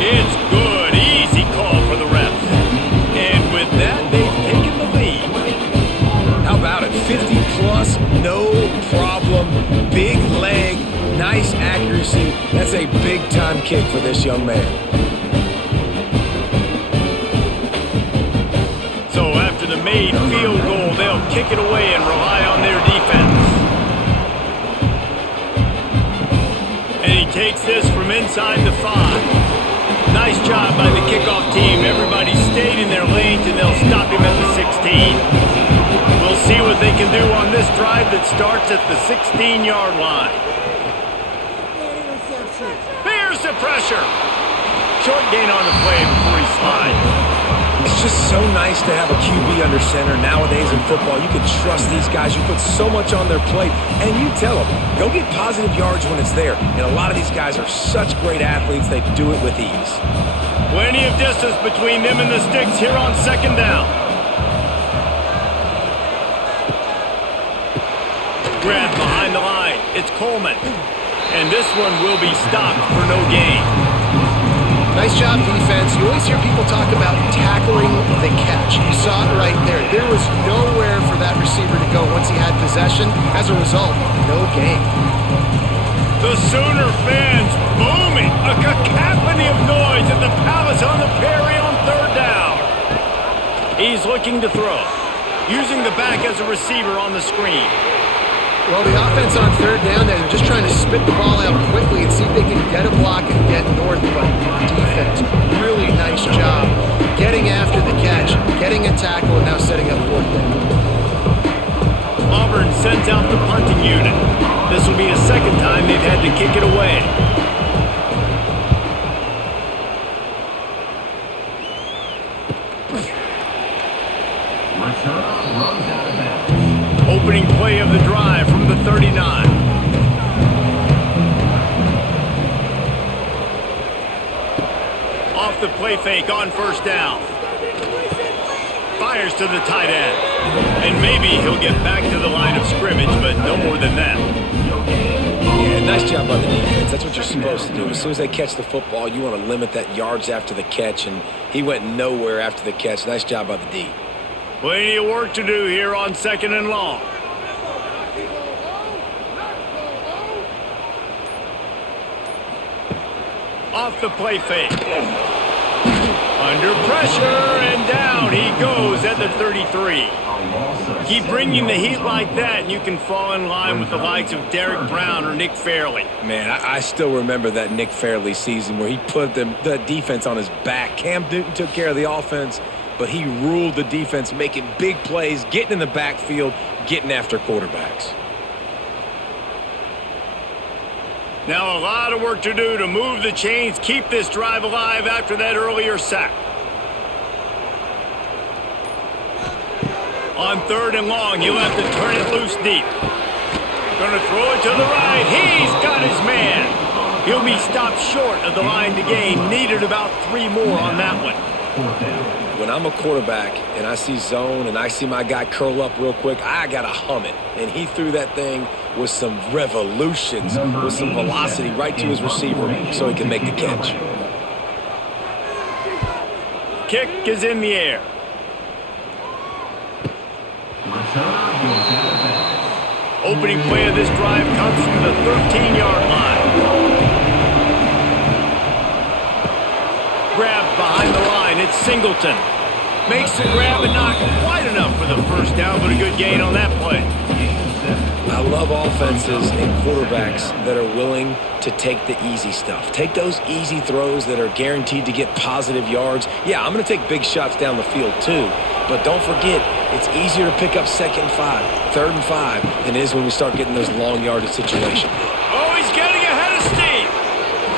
It's good, easy call for the refs. And with that, they've taken the lead. How about it? 50-plus, no problem. Big leg, nice accuracy. That's a big-time kick for this young man. So after the made field goal, they'll kick it away and rely on their defense. And he takes this from inside the 5. Nice job by the kickoff team. Everybody stayed in their lanes, and they'll stop him at the 16. We'll see what they can do on this drive that starts at the 16-yard line. Here's the pressure. Short gain on the play before he slides. It's just so nice to have a QB under center. Nowadays in football, you can trust these guys. You put so much on their plate, and you tell them, go get positive yards when it's there. And a lot of these guys are such great athletes, they do it with ease. Plenty of distance between them and the sticks here on 2nd down. Grab behind the line. It's Coleman. And this one will be stopped for no gain. Nice job, defense. You always hear people talk about tackling the catch. You saw it right there. There was nowhere for that receiver to go once he had possession. As a result, no gain. The Sooner fans booming. A cacophony of noise at the Palace on the Prairie on 3rd down. He's looking to throw, using the back as a receiver on the screen. Well, the offense on third down there, they're just trying to spit the ball out quickly and see if they can get a block and get north. But defense, really nice job getting after the catch, getting a tackle, and now setting up fourth down. Auburn sends out the punting unit. This will be the second time they've had to kick it away. Opening play of the drive from the 39. Off the play fake on first down. Fires to the tight end. And maybe he'll get back to the line of scrimmage, but no more than that. Yeah, nice job by the defense. That's what you're supposed to do. As soon as they catch the football, you want to limit that yards after the catch, and he went nowhere after the catch. Nice job by the D. Plenty of work to do here on 2nd and long. Off the play fake. Under pressure, and down he goes at the 33. Keep bringing the heat like that, and you can fall in line with the likes of Derek Brown or Nick Fairley. Man, I still remember that Nick Fairley season where he put the defense on his back. Cam Newton took care of the offense, but he ruled the defense, making big plays, getting in the backfield, getting after quarterbacks. Now a lot of work to do to move the chains, keep this drive alive after that earlier sack. On 3rd and long, he'll have to turn it loose deep. Gonna throw it to the right. He's got his man. He'll be stopped short of the line to gain. Needed about 3 more on that one. When I'm a quarterback and I see zone and I see my guy curl up real quick, I got to hum it. And he threw that thing with some revolutions, with some velocity right to his receiver so he can make the catch. Kick is in the air. Opening play of this drive comes from the 13-yard line. Grabbed behind the line, it's Singleton. Makes the grab and not quite enough for the first down, but a good gain on that play. I love offenses and quarterbacks that are willing to take the easy stuff. Take those easy throws that are guaranteed to get positive yards. Yeah, I'm going to take big shots down the field too, but don't forget, it's easier to pick up 2nd and 5, 3rd and 5 than it is when we start getting those long yardage situations. Oh, he's getting ahead of steam.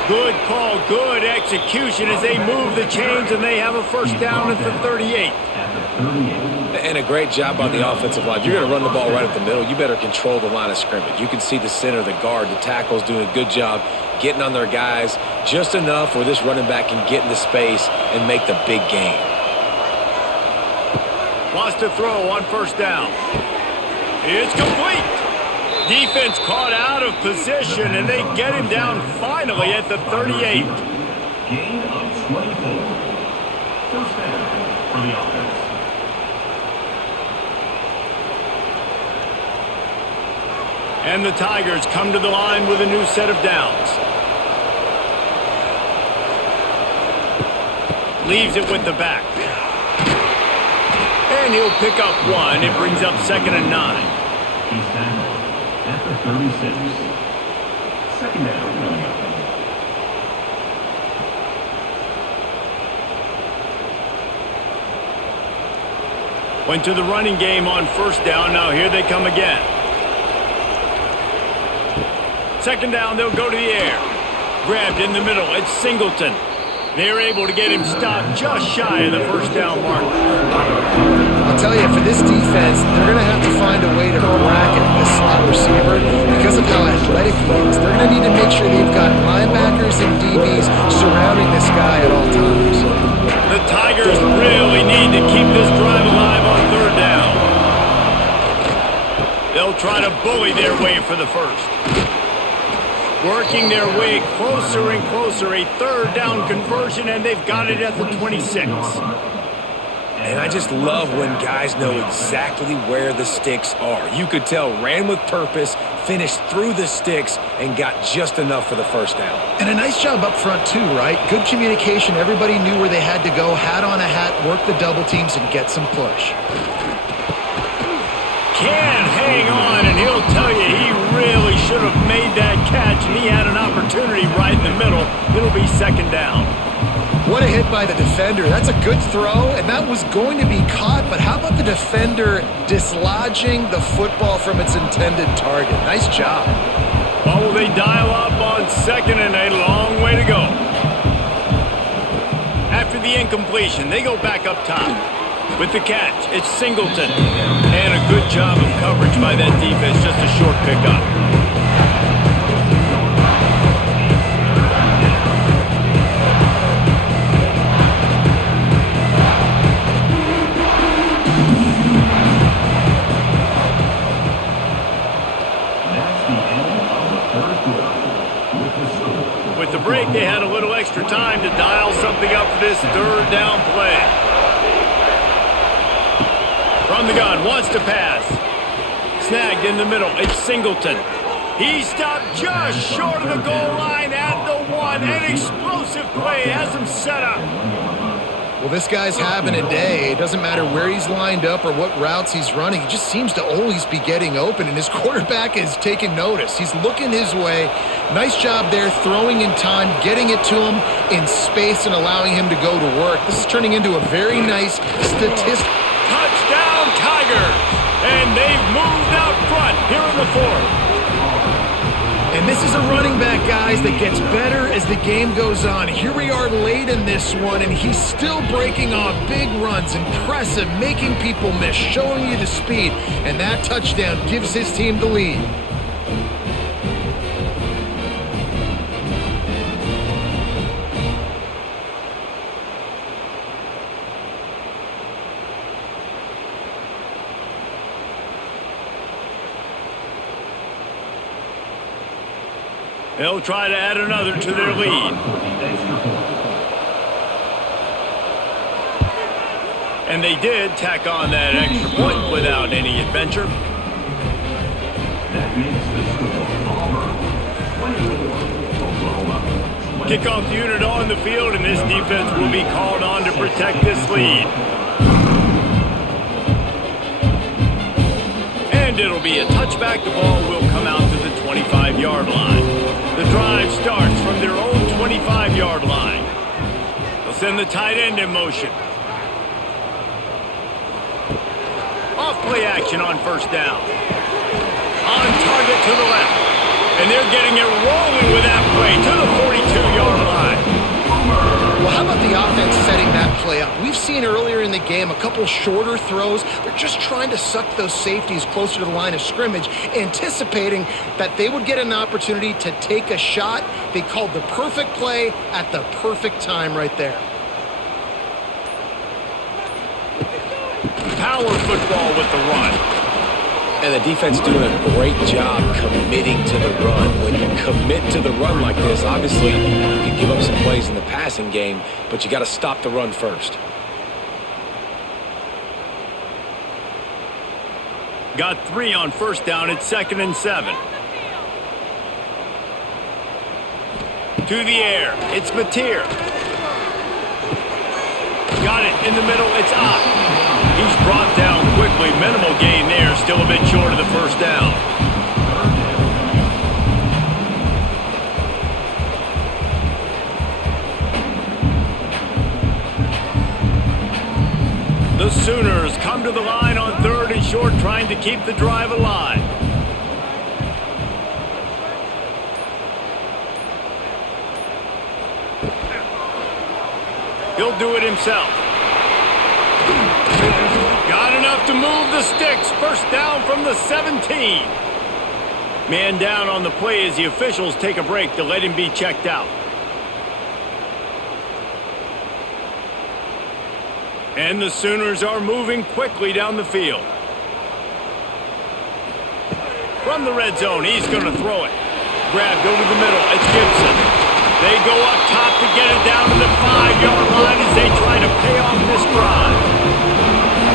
Good call, good execution as they move the chains and they have a first down at the 38. And a great job by the offensive line. If you're going to run the ball right at the middle, you better control the line of scrimmage. You can see the center, the guard, the tackles doing a good job getting on their guys just enough where this running back can get into space and make the big gain. Wants to throw on first down. It's complete. Defense caught out of position, and they get him down finally at the 38. Gain of 24. First down for the offense. And the Tigers come to the line with a new set of downs. Leaves it with the back. And he'll pick up 1. It brings up 2nd and 9. He's down at the 36. 2nd down. Went to the running game on first down. Now here they come again. 2nd down, they'll go to the air. Grabbed in the middle, it's Singleton. They're able to get him stopped just shy of the first down mark. I'll tell you, for this defense, they're going to have to find a way to bracket this slot receiver because of how athletic he is. They're going to need to make sure they've got linebackers and DBs surrounding this guy at all times. The Tigers really need to keep this drive alive on 3rd down. They'll try to bully their way for the first. Working their way closer and closer, a 3rd down conversion, and they've got it at the 26. And I just love when guys know exactly where the sticks are. You could tell ran with purpose, finished through the sticks, and got just enough for the first down. And a nice job up front too, right? Good communication. Everybody knew where they had to go, hat on a hat, work the double teams, and get some push. Can hang on, and he'll tell you should have made that catch, and he had an opportunity right in the middle. It'll be second down. What a hit by the defender. That's a good throw, and that was going to be caught, but how about the defender dislodging the football from its intended target? Nice job. Oh, they dial up on second and a long way to go. After the incompletion, they go back up top. With the catch, it's Singleton. And a good job of coverage by that defense, just a short pickup. With the break, they had a little extra time to dial something up for this third down play. From the gun, wants to pass. Snagged in the middle, it's Singleton. He stopped just short of the goal line at the one. An explosive play has him set up. Well, this guy's having a day. It doesn't matter where he's lined up or what routes he's running. He just seems to always be getting open, and his quarterback is taking notice. He's looking his way. Nice job there, throwing in time, getting it to him in space and allowing him to go to work. This is turning into a very nice statistic. Touchdown, Tigers! And they've moved out front here in the fourth. And this is a running back, guys, that gets better as the game goes on. Here we are late in this one, and he's still breaking off big runs. Impressive, making people miss, showing you the speed. And that touchdown gives his team the lead. They'll try to add another to their lead. And they did tack on that extra point without any adventure. That makes the score Auburn 24, Oklahoma. Kickoff unit on the field, and this defense will be called on to protect this lead. And it'll be a touchback. The ball will come out to the 25-yard line. The drive starts from their own 25-yard line. They'll send the tight end in motion. Off play action on first down. On target to the left. And they're getting it rolling with that play to the 42-yard line. Well, how about the offense setting that play up? We've seen earlier in the game a couple shorter throws. They're just trying to suck those safeties closer to the line of scrimmage, anticipating that they would get an opportunity to take a shot. They called the perfect play at the perfect time right there. Power football with the run. And the defense doing a great job committing to the run. When you commit to the run like this, obviously you can give up some plays in the passing game, but you got to stop the run first. Got 3 on first down. It's 2nd and 7. To the air. It's Mateer. Got it in the middle. It's Ott. He's brought down quickly. Minimal gain there. Still a bit short of the first down. The Sooners come to the line on 3rd and short, trying to keep the drive alive. He'll do it himself. Got enough to move the sticks. First down from the 17. Man down on the play as the officials take a break to let him be checked out. And the Sooners are moving quickly down the field. From the red zone, he's going to throw it. Grabbed over the middle. It's Gibson. They go up top to get it down to the 5-yard line as they try to pay off this drive.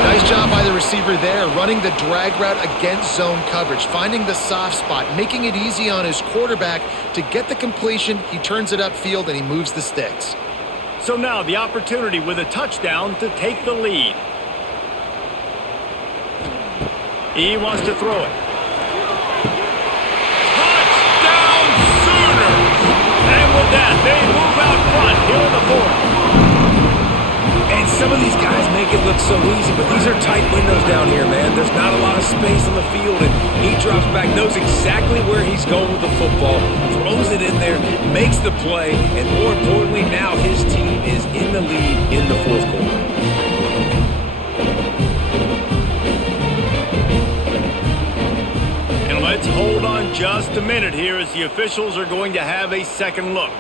Nice job by the receiver there, running the drag route against zone coverage, finding the soft spot, making it easy on his quarterback to get the completion. He turns it upfield and he moves the sticks. So now the opportunity with a touchdown to take the lead. He wants to throw it. so easy, but these are tight windows down here, man. There's not a lot of space on the field, and he drops back, knows exactly where he's going with the football, throws it in there, makes the play, and more importantly, now his team is in the lead in the fourth quarter. And let's hold on just a minute here as the officials are going to have a second look.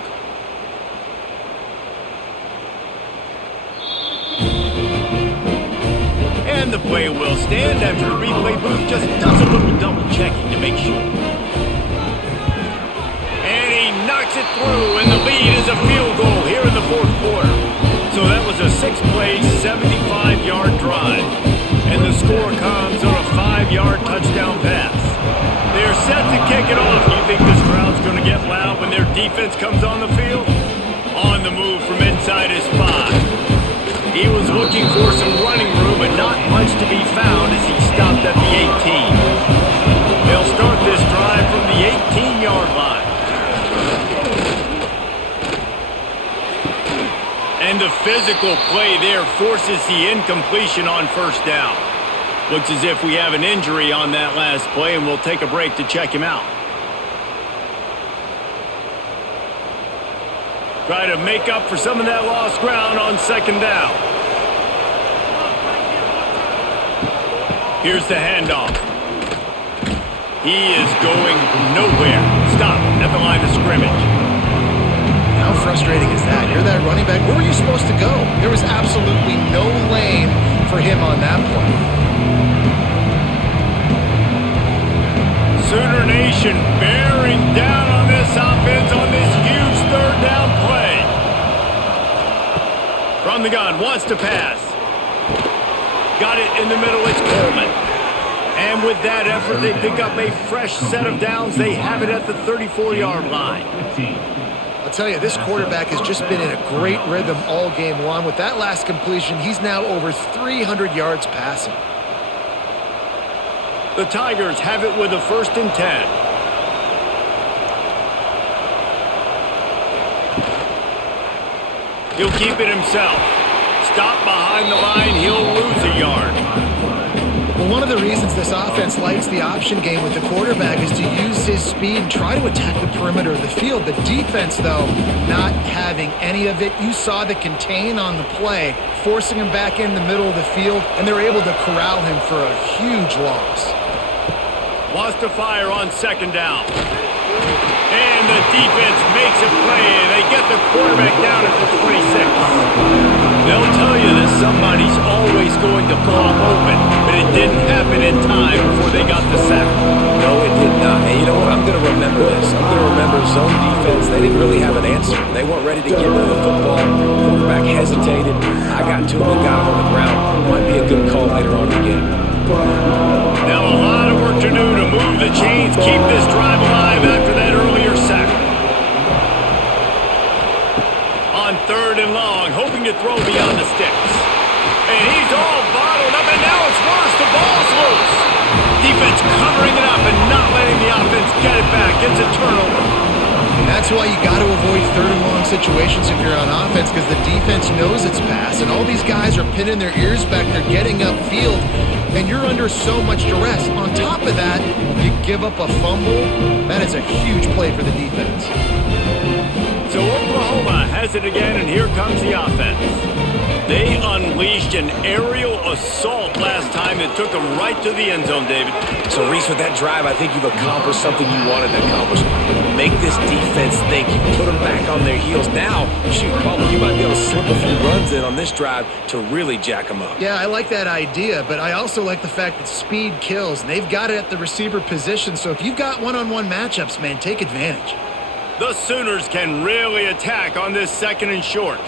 And the play will stand after the replay booth just does a little double checking to make sure. And he knocks it through, and the lead is a field goal here in the fourth quarter. So that was a 6-play, 75-yard drive. And the score comes on a 5-yard touchdown pass. They're set to kick it off. Do you think this crowd's going to get loud when their defense comes on the field? On the move from inside his 5. He was looking for some running room, but not much to be found as he stopped at the 18. They'll start this drive from the 18-yard line. And the physical play there forces the incompletion on first down. Looks as if we have an injury on that last play, and we'll take a break to check him out. Try to make up for some of that lost ground on second down. Here's the handoff. He is going nowhere. Stop at the line of scrimmage. How frustrating is that? You're that running back. Where were you supposed to go? There was absolutely no lane for him on that play. Sooner Nation bearing down on this offense on this huge third down play. From the gun, wants to pass. Got it in the middle, it's Coleman. And with that effort, they pick up a fresh set of downs. They have it at the 34-yard line. I'll tell you, this quarterback has just been in a great rhythm all game long. With that last completion, he's now over 300 yards passing. The Tigers have it with a 1st and 10. He'll keep it himself. Stop behind the line, he'll lose a yard. Well, one of the reasons this offense likes the option game with the quarterback is to use his speed and try to attack the perimeter of the field. The defense, though, not having any of it. You saw the contain on the play, forcing him back in the middle of the field, and they're able to corral him for a huge loss. Wants to fire on second down. And the defense makes a play, and they get the quarterback down at the 26. They'll tell you that somebody's always going to pop open, but it didn't happen in time before they got the sack. No, it did not. And you know what? I'm going to remember this. I'm going to remember zone defense. They didn't really have an answer. They weren't ready to get rid of the football. Quarterback hesitated. I got to him and got him on the ground. Might be a good call later on in the game. Now a lot of work to do to move the chains, keep this drive alive after that earlier sack. On 3rd and long, hoping to throw beyond the sticks. And he's all bottled up, and now it's worse. The ball's loose. Defense covering it up and not letting the offense get it back. It's a turnover. And that's why you got to avoid 3rd and long situations if you're on offense, because the defense knows it's pass, and all these guys are pinning their ears back. They're getting upfield, and you're under so much duress. On top of that, you give up a fumble. That is a huge play for the defense. So Oklahoma has it again, and here comes the offense. They unleashed an aerial assault last time that took them right to the end zone, David. So, Reese, with that drive, I think you've accomplished something you wanted to accomplish. Make this defense think. You put them back on their heels. Now, shoot, probably you might be able to slip a few runs in on this drive to really jack them up. Yeah, I like that idea, but I also like the fact that speed kills, and they've got it at the receiver position. So if you've got one-on-one matchups, man, take advantage. The Sooners can really attack on this 2nd and short.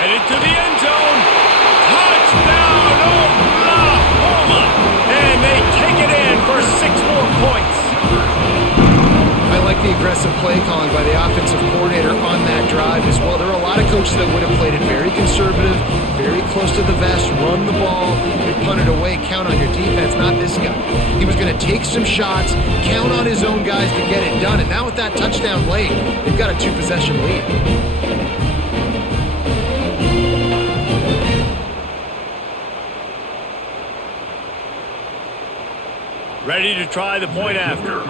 Headed to the end zone. Touchdown, Oklahoma! And they take it in for 6 more points. I like the aggressive play calling by the offensive coordinator on that drive as well. There are a lot of coaches that would have played it very conservative, very close to the vest, run the ball, and punt it away, count on your defense, not this guy. He was going to take some shots, count on his own guys to get it done, and now with that touchdown late, they've got a 2-possession lead. Ready to try the point after.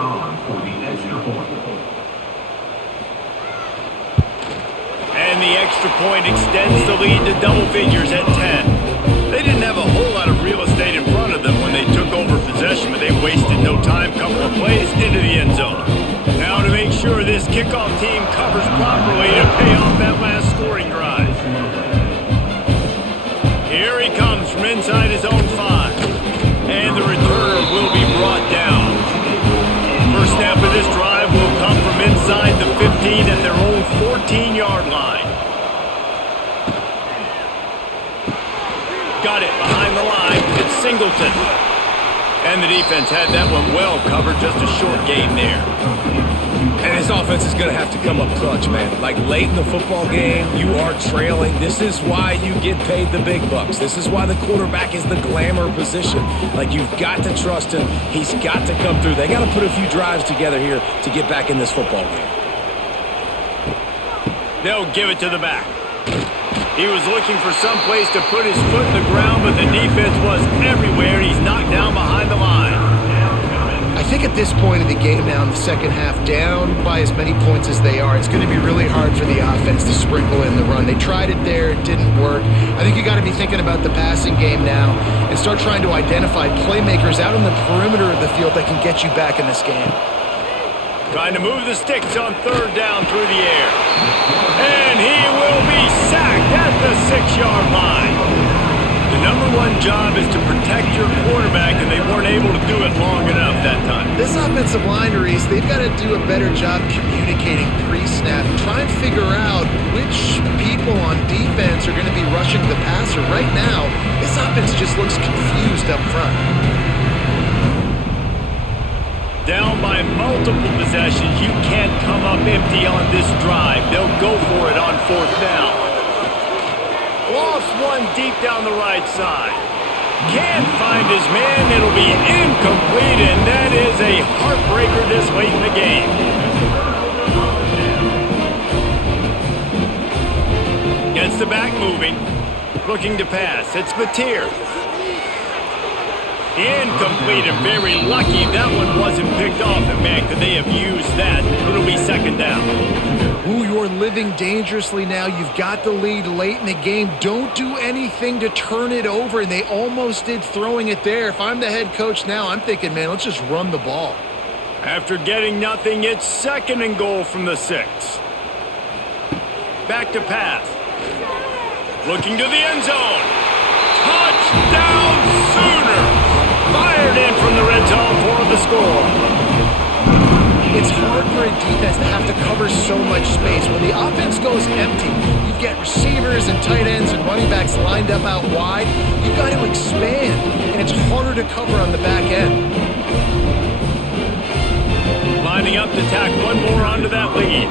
And the extra point extends the lead to double figures at 10. They didn't have a whole lot of real estate in front of them when they took over possession, but they wasted no time. Couple of plays into the end zone. Now to make sure this kickoff team covers properly to pay off that last scoring drive. Here he comes from inside his own 5. And the returner will be brought down. First snap of this drive will come from inside the 15 at their own 14-yard line. Got it behind the line. It's Singleton. And the defense had that one well covered. Just a short gain there. And this offense is going to have to come up clutch, man. Like late in the football game, you are trailing. This is why you get paid the big bucks. This is why the quarterback is the glamour position. Like, you've got to trust him. He's got to come through. They got to put a few drives together here to get back in this football game. They'll give it to the back. He was looking for some place to put his foot in the ground, but the defense was everywhere. He's knocked down behind the line. I think at this point in the game now in the second half, down by as many points as they are, it's going to be really hard for the offense to sprinkle in the run. They tried it there. It didn't work. I think you got to be thinking about the passing game now and start trying to identify playmakers out on the perimeter of the field that can get you back in this game. Trying to move the sticks on third down through the air. And he will be sacked at the 6-yard line. The number one job is to protect your quarterback, and they weren't able to do it long enough that time. This offensive line, Reese, they've got to do a better job communicating pre-snap. Try and figure out which people on defense are going to be rushing the passer. Right now, this offense just looks confused up front. Down by multiple possessions, you can't come up empty on this drive. They'll go for it on fourth down. Lost one deep down the right side. Can't find his man. It'll be incomplete, and that is a heartbreaker this late in the game. Gets the back moving. Looking to pass. It's Mateer. Incomplete and very lucky that one wasn't picked off. And man, could they have used that? It'll be second down. Ooh, you're living dangerously now. You've got the lead late in the game. Don't do anything to turn it over. And they almost did throwing it there. If I'm the head coach now, I'm thinking, man, let's just run the ball. After getting nothing, it's second and goal from the 6. Back to pass. Looking to the end zone. Touchdown Sooners! Fired in from the red zone for the score. It's hard for a defense to have to cover so much space. When the offense goes empty, you get receivers and tight ends and running backs lined up out wide. You've got to expand, and it's harder to cover on the back end. Lining up to tack one more onto that lead.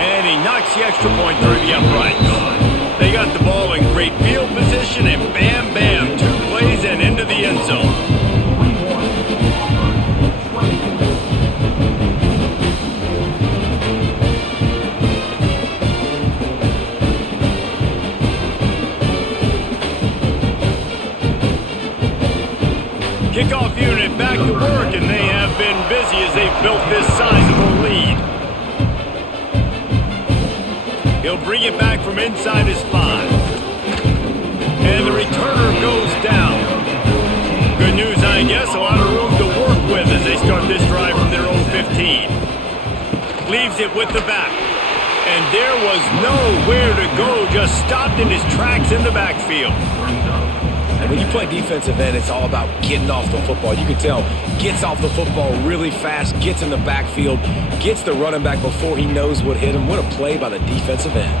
And he knocks the extra point through the uprights. They got the ball in great field position, and bam, bam, 2 plays and into the end zone. Kickoff unit back to work, and they have been busy as they've built this sizable lead. He'll bring it back from inside his 5. And the returner goes down. Good news, I guess. A lot of room to work with as they start this drive from their own 15. Leaves it with the back. And there was nowhere to go. Just stopped in his tracks in the backfield. And when you play defensive end, it's all about getting off the football. You can tell, gets off the football really fast, gets in the backfield, gets the running back before he knows what hit him. What a play by the defensive end.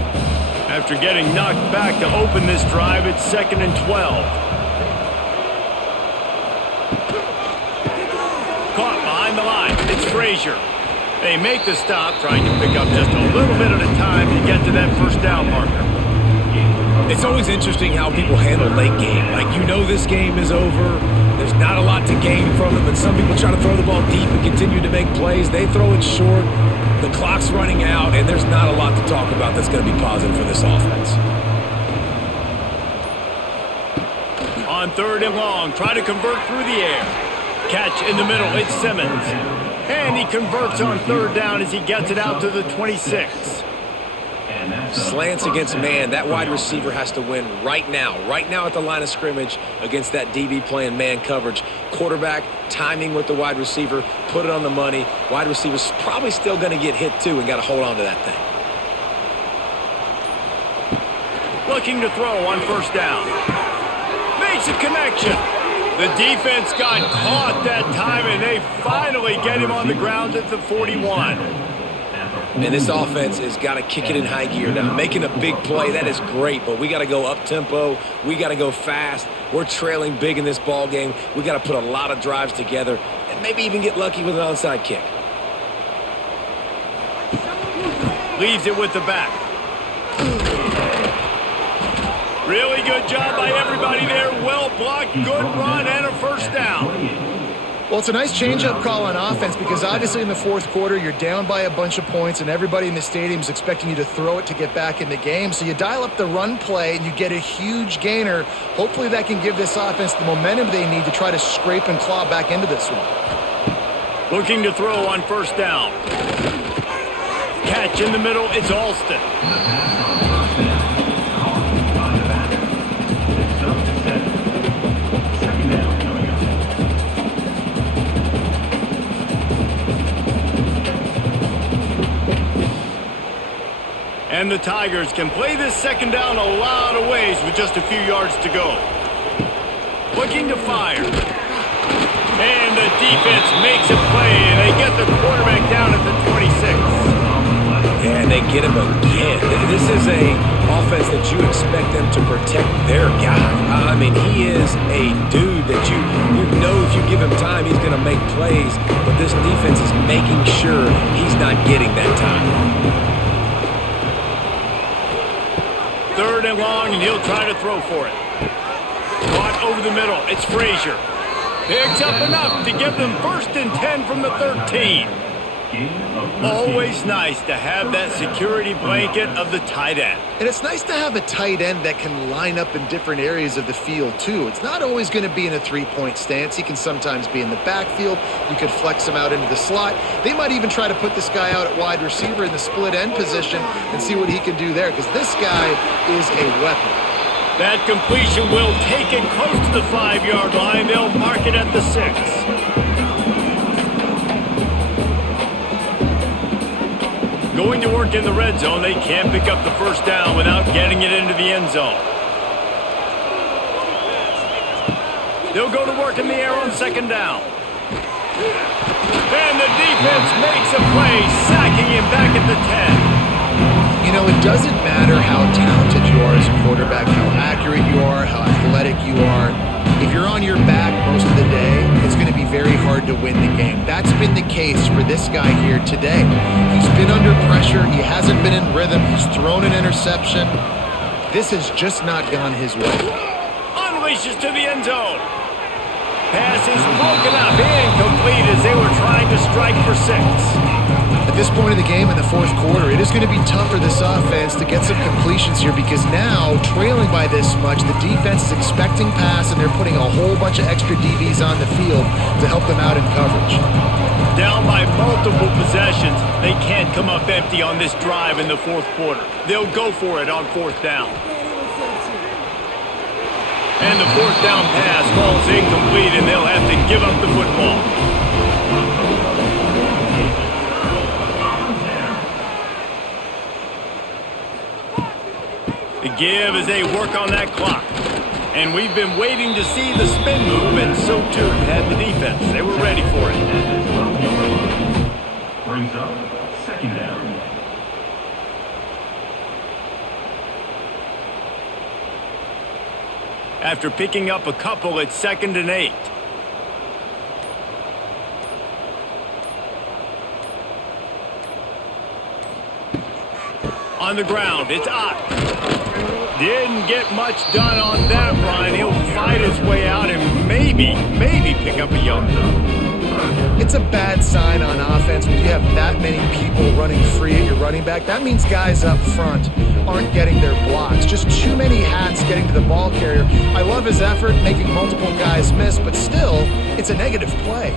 After getting knocked back to open this drive, it's 2nd and 12. caught behind the line. It's Frazier. They make the stop, trying to pick up just a little bit at a time to get to that first down marker. It's always interesting how people handle late game. Like, you know this game is over. There's not a lot to gain from it, but some people try to throw the ball deep and continue to make plays. They throw it short. The clock's running out, and there's not a lot to talk about that's going to be positive for this offense. On 3rd and long, try to convert through the air. Catch in the middle, it's Simmons. And he converts on 3rd down as he gets it out to the 26. Slants against man, that wide receiver has to win right now at the line of scrimmage against that DB playing man coverage. Quarterback, timing with the wide receiver, put it on the money. Wide receiver's probably still going to get hit too and got to hold on to that thing. Looking to throw on 1st down. Makes a connection. The defense got caught that time, and they finally get him on the ground at the 41. And this offense has got to kick it in high gear now. Making a big play, that is great, but we got to go up-tempo. We got to go fast. We're trailing big in this ball game. We got to put a lot of drives together and maybe even get lucky with an onside kick. Leaves it with the back. Really good job by everybody there. Well blocked, good run, and a 1st down. Well, it's a nice change-up call on offense because obviously in the 4th quarter, you're down by a bunch of points and everybody in the stadium is expecting you to throw it to get back in the game. So you dial up the run play and you get a huge gainer. Hopefully that can give this offense the momentum they need to try to scrape and claw back into this one. Looking to throw on 1st down. Catch in the middle, it's Alston. And the Tigers can play this 2nd down a lot of ways with just a few yards to go. Looking to fire. And the defense makes a play, and they get the quarterback down at the 26. And they get him again. This is a offense that you expect them to protect their guy. I mean, he is a dude that you know if you give him time, he's going to make plays. But this defense is making sure he's not getting that time. 3rd and long, and he'll try to throw for it. Caught over the middle. It's Frazier. Picks up enough to give them 1st and 10 from the 13. Always nice to have that security blanket of the tight end. And it's nice to have a tight end that can line up in different areas of the field, too. It's not always going to be in a 3-point stance. He can sometimes be in the backfield. You could flex him out into the slot. They might even try to put this guy out at wide receiver in the split end position and see what he can do there, because this guy is a weapon. That completion will take it close to the 5-yard line. They'll mark it at the 6. Going to work in the red zone, they can't pick up the 1st down without getting it into the end zone. They'll go to work in the air on 2nd down. And the defense makes a play, sacking him back at the 10. You know, it doesn't matter how talented you are as a quarterback, how accurate you are, how athletic you are. If you're on your back most of the day, it's going to be very hard to win the game. That's been the case for this guy here today. He's been under pressure. He hasn't been in rhythm. He's thrown an interception. This has just not gone his way. Unleashes to the end zone. Pass is broken up, incomplete as they were trying to strike for 6. At this point in the game in the 4th quarter, it is going to be tough for this offense to get some completions here because now, trailing by this much, the defense is expecting pass and they're putting a whole bunch of extra DBs on the field to help them out in coverage. Down by multiple possessions, they can't come up empty on this drive in the 4th quarter. They'll go for it on 4th down. And the 4th down pass falls incomplete and they'll have to give up the football. The give as they work on that clock. And we've been waiting to see the spin move, and so too had the defense. They were ready for it. Brings up 2nd down. After picking up a couple, it's 2nd and 8. On the ground, it's Ott. Didn't get much done on that run. He'll fight his way out and maybe pick up a yard. It's a bad sign on offense when you have that many people running free at your running back. That means guys up front aren't getting their blocks. Just too many hats getting to the ball carrier. I love his effort, making multiple guys miss, but still, it's a negative play.